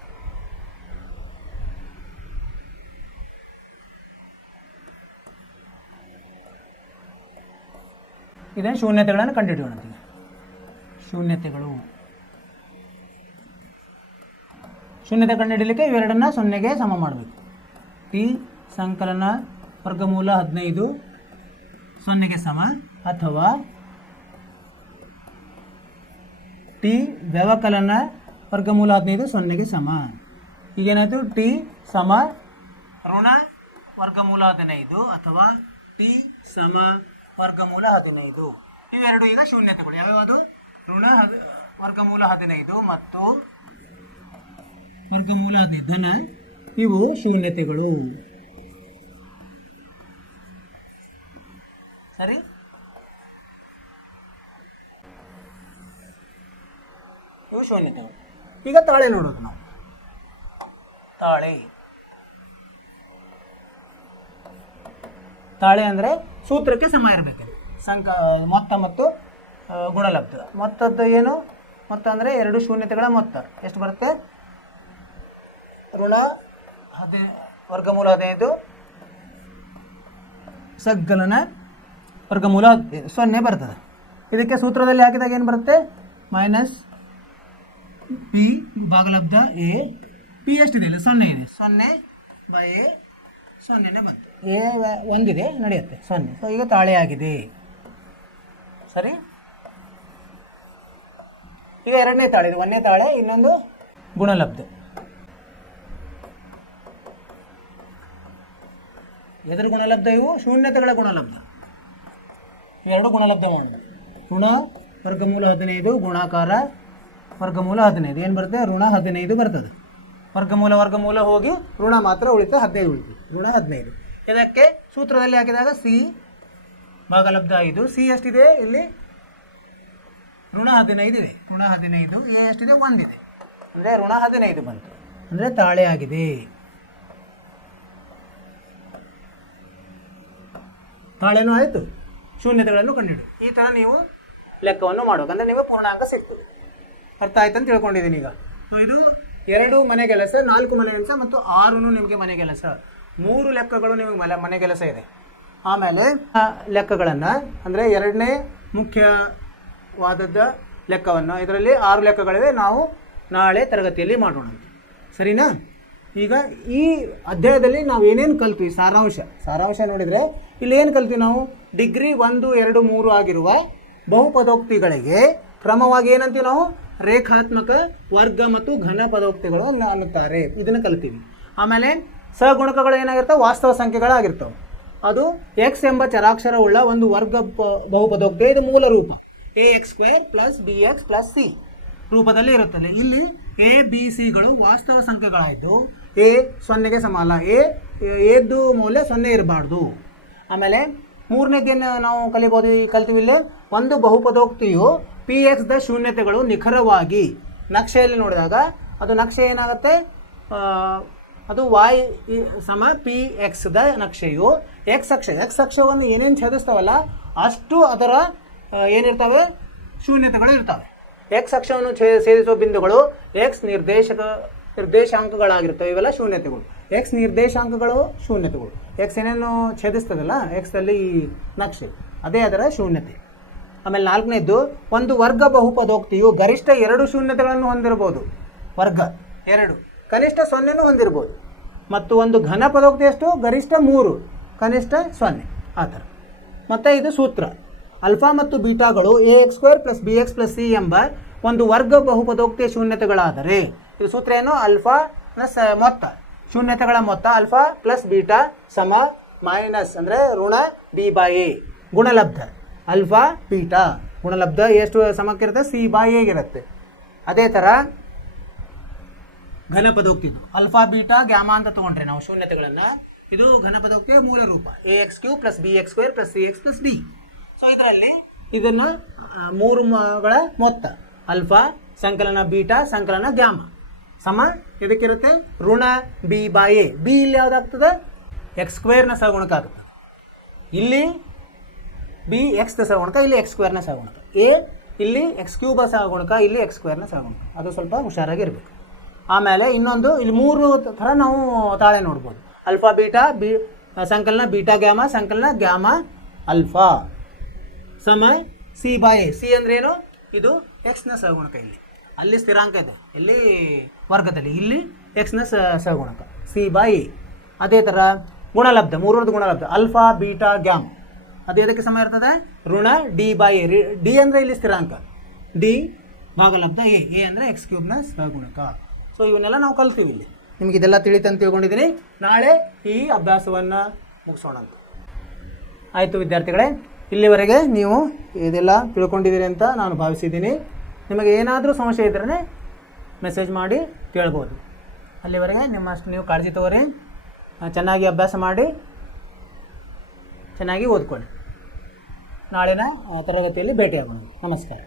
ಇದನ್ನು ಶೂನ್ಯತೆಗಳನ್ನು ಕಂಡುಹಿಡಿಯೋಣ. ಶೂನ್ಯತೆ ಕಂಡುಹಿಡಲಿಕ್ಕೆ ಇವೆರಡನ್ನು 0ಗೆ ಸಮ ಮಾಡಬೇಕು. ಟಿ ಸಂಕಲನ ವರ್ಗಮೂಲ 15 0ಗೆ ಸಮ, ಅಥವಾ ಟಿ ವ್ಯವಕಲನ ವರ್ಗಮೂಲ 15 0ಗೆ ಸಮ. ಈಗೇನಾಯಿತು? ಟಿ ಸಮ ಋಣ ವರ್ಗಮೂಲ 15 ಅಥವಾ ಟಿ ಸಮ ವರ್ಗಮೂಲ 15. ಇವೆರಡು ಈಗ ಶೂನ್ಯತೆಗಳು. ಯಾವ್ಯಾವುದು? ಋಣ ವರ್ಗಮೂಲ 15 ಮತ್ತು ವರ್ಗಮೂಲ 15 ಧನ, ಇವು ಶೂನ್ಯತೆಗಳು. ಸರಿ, ಇವು ಶೂನ್ಯತೆಗಳು. ಈಗ ತಾಳೆ ನೋಡೋದು ನಾವು. ತಾಳೆ ಅಂದರೆ ಸೂತ್ರಕ್ಕೆ ಸಮ ಇರಬೇಕು. ಮೊತ್ತ ಮತ್ತು ಗುಣಲಬ್ಧ. ಮೊತ್ತದ್ದು ಏನು? ಮೊತ್ತ ಅಂದರೆ ಎರಡು ಶೂನ್ಯತೆಗಳ ಮೊತ್ತ ಎಷ್ಟು ಬರುತ್ತೆ? ಋಣ ವರ್ಗಮೂಲ 15 ಸಂಕಲನ ವರ್ಗಮೂಲ 0 ಬರ್ತದೆ. ಇದಕ್ಕೆ ಸೂತ್ರದಲ್ಲಿ ಹಾಕಿದಾಗ ಏನು ಬರುತ್ತೆ? ಮೈನಸ್ ಪಿ ಭಾಗಲಬ್ಧ ಎ. ಪಿ ಎಷ್ಟಿದೆ? ಇಲ್ಲ, 0 ಇದೆ. 0/a 0ನೇ ಬಂತು. ಎ ಒಂದಿದೆ, ನಡೆಯುತ್ತೆ 0. ಸೊ ಈಗ ತಾಳೆ ಆಗಿದೆ. ಸರಿ, ಈಗ ಎರಡನೇ ತಾಳೆ. ಇದು ಒಂದನೇ ತಾಳೆ, ಇನ್ನೊಂದು ಗುಣಲಬ್ಧ. ಎದುರು ಗುಣಲಬ್ಧ? ಇವು ಶೂನ್ಯತೆಗಳ ಗುಣಲಬ್ಧ. ಎರಡು ಗುಣಲಬ್ಧ ಮಾಡೋಣ. ಋಣ ವರ್ಗಮೂಲ 15 ಗುಣಾಕಾರ ವರ್ಗಮೂಲ 15 ಏನು ಬರುತ್ತೆ? ಋಣ 15 ಬರ್ತದೆ. ವರ್ಗಮೂಲ ಹೋಗಿ ಋಣ ಮಾತ್ರ ಉಳಿತು, 15 ಉಳಿತು. ಋಣ 15. ಇದಕ್ಕೆ ಸೂತ್ರದಲ್ಲಿ ಹಾಕಿದಾಗ ಸಿ ಭಾಗಲಬ್ಧ 5. ಸಿ ಎಷ್ಟಿದೆ? ಇಲ್ಲಿ ಋಣ 15 ಇದೆ. ಋಣ 15. ಎ ಎಷ್ಟಿದೆ? 1 ಇದೆ. ಅಂದರೆ ಋಣ 15 ಬಂತು. ಅಂದರೆ ತಾಳೆ ಆಗಿದೆ. ತಾಳೆನೂ ಆಯಿತು, ಶೂನ್ಯತೆಗಳನ್ನು ಕಂಡುಹಿಡಿ. ಈ ಥರ ನೀವು ಲೆಕ್ಕವನ್ನು ಮಾಡಬೇಕು. ಅಂದರೆ ನಿಮಗೆ ಪೂರ್ಣಾಂಕ ಸಿಗ್ತದೆ. ಅರ್ಥ ಆಯ್ತು ಅಂತ ತಿಳ್ಕೊಂಡಿದ್ದೀನಿ. ಈಗ ಇದು 2 ಮನೆ ಕೆಲಸ, 4 ಮನೆ ಕೆಲಸ ಮತ್ತು 6 ನಿಮಗೆ ಮನೆ ಕೆಲಸ. 3 ಲೆಕ್ಕಗಳು ನಿಮಗೆ ಮನೆ ಕೆಲಸ ಇದೆ. ಆಮೇಲೆ ಲೆಕ್ಕಗಳನ್ನು ಅಂದರೆ ಎರಡನೇ ಮುಖ್ಯವಾದದ್ದ ಲೆಕ್ಕವನ್ನು, ಇದರಲ್ಲಿ 6 ಲೆಕ್ಕಗಳಿವೆ. ನಾವು ನಾಳೆ ತರಗತಿಯಲ್ಲಿ ಮಾಡೋಣ, ಸರಿನಾ? ಈಗ ಈ ಅಧ್ಯಾಯದಲ್ಲಿ ನಾವು ಏನೇನು ಕಲ್ತ್ವಿ? ಸಾರಾಂಶ ನೋಡಿದರೆ ಇಲ್ಲಿ ಏನು ಕಲ್ತೀವಿ ನಾವು? ಡಿಗ್ರಿ 1, 2, 3 ಆಗಿರುವ ಬಹುಪದೋಕ್ತಿಗಳಿಗೆ ಕ್ರಮವಾಗಿ ಏನಂತೀವಿ ನಾವು? ರೇಖಾತ್ಮಕ ವರ್ಗ ಮತ್ತು ಘನ ಪದೋಕ್ತಿಗಳು ಅನ್ನುತ್ತಾರೆ. ಇದನ್ನು ಕಲ್ತೀವಿ. ಆಮೇಲೆ ಸಗುಣಕಗಳು ಏನಾಗಿರ್ತವೆ? ವಾಸ್ತವ ಸಂಖ್ಯೆಗಳಾಗಿರ್ತವೆ. ಅದು ಎಕ್ಸ್ ಎಂಬ ಚರಾಕ್ಷರವುಳ್ಳ ಒಂದು ವರ್ಗ ಬಹುಪದೋಕ್ತಿ. ಇದು ಮೂಲ ರೂಪ ax² + bx + c ರೂಪದಲ್ಲಿ ಇರುತ್ತದೆ. ಇಲ್ಲಿ ಎ ಬಿ ಸಿಗಳು ವಾಸ್ತವ ಸಂಖ್ಯೆಗಳಾಯಿತು. ಎ 0ಗೆ ಸಮ ಅಲ್ಲ, ಎದ್ದು ಮೌಲ್ಯ 0 ಇರಬಾರ್ದು. ಆಮೇಲೆ ಮೂರನೇದೇನು ನಾವು ಕಲ್ತೀವಿ ಇಲ್ಲಿ? ಒಂದು ಬಹುಪದೋಕ್ತಿಯು ಪಿ ಎಕ್ಸ್ದ ಶೂನ್ಯತೆಗಳು ನಿಖರವಾಗಿ ನಕ್ಷೆಯಲ್ಲಿ ನೋಡಿದಾಗ ಅದು ನಕ್ಷೆ ಏನಾಗುತ್ತೆ? ಅದು y ಸಮ ಪಿ ಎಕ್ಸ್ದ ನಕ್ಷೆಯು ಎಕ್ಸ್ ಅಕ್ಷವನ್ನು ಏನೇನು ಛೇದಿಸ್ತಾವಲ್ಲ ಅಷ್ಟು ಅದರ ಏನಿರ್ತವೆ? ಶೂನ್ಯತೆಗಳು ಇರ್ತವೆ. ಎಕ್ಸ್ ಅಕ್ಷವನ್ನು ಛೇದಿಸುವ ಬಿಂದುಗಳು ಎಕ್ಸ್ ನಿರ್ದೇಶಾಂಕಗಳಾಗಿರ್ತವೆ. ಇವೆಲ್ಲ ಶೂನ್ಯತೆಗಳು. ಎಕ್ಸ್ ನಿರ್ದೇಶಾಂಕಗಳು ಶೂನ್ಯತೆಗಳು. ಎಕ್ಸ್ ಏನೇನು ಛೇದಿಸ್ತದಲ್ಲ ಎಕ್ಸ್ದಲ್ಲಿ ಈ ನಕ್ಷೆ, ಅದೇ ಅದರ ಶೂನ್ಯತೆ. ಆಮೇಲೆ 4ನೇದ್ದು, ಒಂದು ವರ್ಗ ಬಹುಪದೋಕ್ತಿಯು ಗರಿಷ್ಠ 2 ಶೂನ್ಯತೆಗಳನ್ನು ಹೊಂದಿರಬಹುದು. ವರ್ಗ 2, ಕನಿಷ್ಠ 0 ಹೊಂದಿರ್ಬೋದು. ಮತ್ತು ಒಂದು ಘನ ಪದೋಕ್ತಿ ಎಷ್ಟು? ಗರಿಷ್ಠ 3, ಕನಿಷ್ಠ 0. ಆ ಥರ. ಮತ್ತು ಇದು ಸೂತ್ರ. ಅಲ್ಫಾ ಮತ್ತು ಬೀಟಾಗಳು ax² + bx + c ಎಂಬ ಒಂದು ವರ್ಗ ಬಹುಪದೋಕ್ತಿಯ ಶೂನ್ಯತೆಗಳಾದರೆ, ಇದು ಸೂತ್ರ ಏನು? ಅಲ್ಫಾ ಪ್ಲಸ್ ಮೊತ್ತ, ಶೂನ್ಯತೆಗಳ ಮೊತ್ತ ಅಲ್ಫಾ ಪ್ಲಸ್ ಬೀಟಾ ಸಮ ಮೈನಸ್ ಅಂದರೆ ಋಣ b/a ಗುಣಲಬ್ಧ. ಅಲ್ಫಾ ಬೀಟಾ ಗುಣಲಬ್ಧ ಎಷ್ಟು ಸಮಕ್ಕಿರುತ್ತೆ? c/a ಇರುತ್ತೆ. ಅದೇ ಥರ ಘನಪದೋಕ್ತಿದು ಅಲ್ಫಾ ಬೀಟಾ ಗ್ಯಾಮಾ ಅಂತ ತೊಗೊಂಡ್ರೆ ನಾವು ಶೂನ್ಯತೆಗಳನ್ನು, ಇದು ಘನಪದೋಕ್ತಿಯ ಮೂಲ ರೂಪ ax³ + bx² + cx + d. So ಇದರಲ್ಲಿ ಇದನ್ನು 3ಗಳ ಮೊತ್ತ ಅಲ್ಫಾ ಸಂಕಲನ ಬೀಟಾ ಸಂಕಲನ ಗ್ಯಾಮಾ ಸಮ ಇದಕ್ಕಿರುತ್ತೆ ಋಣ b/a. ಬಿ ಇಲ್ಲಿ ಯಾವುದಾಗ್ತದೆ? x² ಸಹಗುಣಕ ಆಗುತ್ತದೆ. ಇಲ್ಲಿ ಬಿ ಎಕ್ಸ್ ಸಹಗುಣಕ, ಇಲ್ಲಿ x² ಸಹಗುಣಕ. ಎ ಇಲ್ಲಿ x³ ಸಹಗುಣಕ, ಇಲ್ಲಿ x² ಸಹಗುಣಕ. ಅದು ಸ್ವಲ್ಪ ಹುಷಾರಾಗಿರ್ಬೇಕು. ಆಮೇಲೆ ಇನ್ನೊಂದು, ಇಲ್ಲಿ 3 ಥರ ನಾವು ತಾಳೆ ನೋಡ್ಬೋದು. ಅಲ್ಫಾ ಬೀಟಾ ಸಂಕಲನ ಬೀಟಾ ಗ್ಯಾಮಾ ಸಂಕಲನ ಗ್ಯಾಮಾ ಅಲ್ಫಾ ಸಮ c/a. ಸಿ ಅಂದ್ರೇನು? ಇದು ಎಕ್ಸ್ನ ಸಹಗುಣಕ. ಅಲ್ಲಿ ಸ್ಥಿರಾಂಕ ಇದೆ, ಇಲ್ಲಿ ವರ್ಗದಲ್ಲಿ, ಇಲ್ಲಿ ಎಕ್ಸ್ನ ಸಹಗುಣಕ c/a. ಅದೇ ಥರ ಗುಣಲಬ್ಧ, 3ರದ್ದು ಗುಣಲಬ್ಧ ಅಲ್ಫಾ ಬೀಟಾ ಗ್ಯಾಮ್, ಅದು ಎದಕ್ಕೆ ಸಮ ಇರ್ತದೆ? ಋಣ d/a. ಡಿ ಅಂದರೆ ಇಲ್ಲಿ ಸ್ಥಿರಾಂಕ, ಡಿ ಭಾಗಲಬ್ಧ ಎ ಅಂದರೆ x³ ಸಹಗುಣಕ. ಸೊ ಇವನ್ನೆಲ್ಲ ನಾವು ಕಲ್ತೀವಿ. ಇಲ್ಲಿ ನಿಮಗೆ ಇದೆಲ್ಲ ತಿಳಿತಂತ ತಿಳ್ಕೊಂಡಿದ್ದೀನಿ. ನಾಳೆ ಈ ಅಭ್ಯಾಸವನ್ನು ಮುಗಿಸೋಣ ಅಂತ. ಆಯಿತು ವಿದ್ಯಾರ್ಥಿಗಳೇ, ಇಲ್ಲಿವರೆಗೆ ನೀವು ಇದೆಲ್ಲ ತಿಳ್ಕೊಂಡಿದ್ದೀರಿ ಅಂತ ನಾನು ಭಾವಿಸಿದ್ದೀನಿ. ನಿಮಗೆ ಏನಾದರೂ ಸಮಸ್ಯೆ ಇದ್ದರೆ ಮೆಸೇಜ್ ಮಾಡಿ ಕೇಳ್ಬೋದು. ಅಲ್ಲಿವರೆಗೆ ನಿಮ್ಮಷ್ಟು ನೀವು ಕಾಳಜಿ ತಗೋರಿ, ಚೆನ್ನಾಗಿ ಅಭ್ಯಾಸ ಮಾಡಿ, ಚೆನ್ನಾಗಿ ಓದ್ಕೊಳ್ಳಿ. ನಾಳಿನ ತರಗತಿಯಲ್ಲಿ ಭೇಟಿಯಾಗೋಣ. ನಮಸ್ಕಾರ.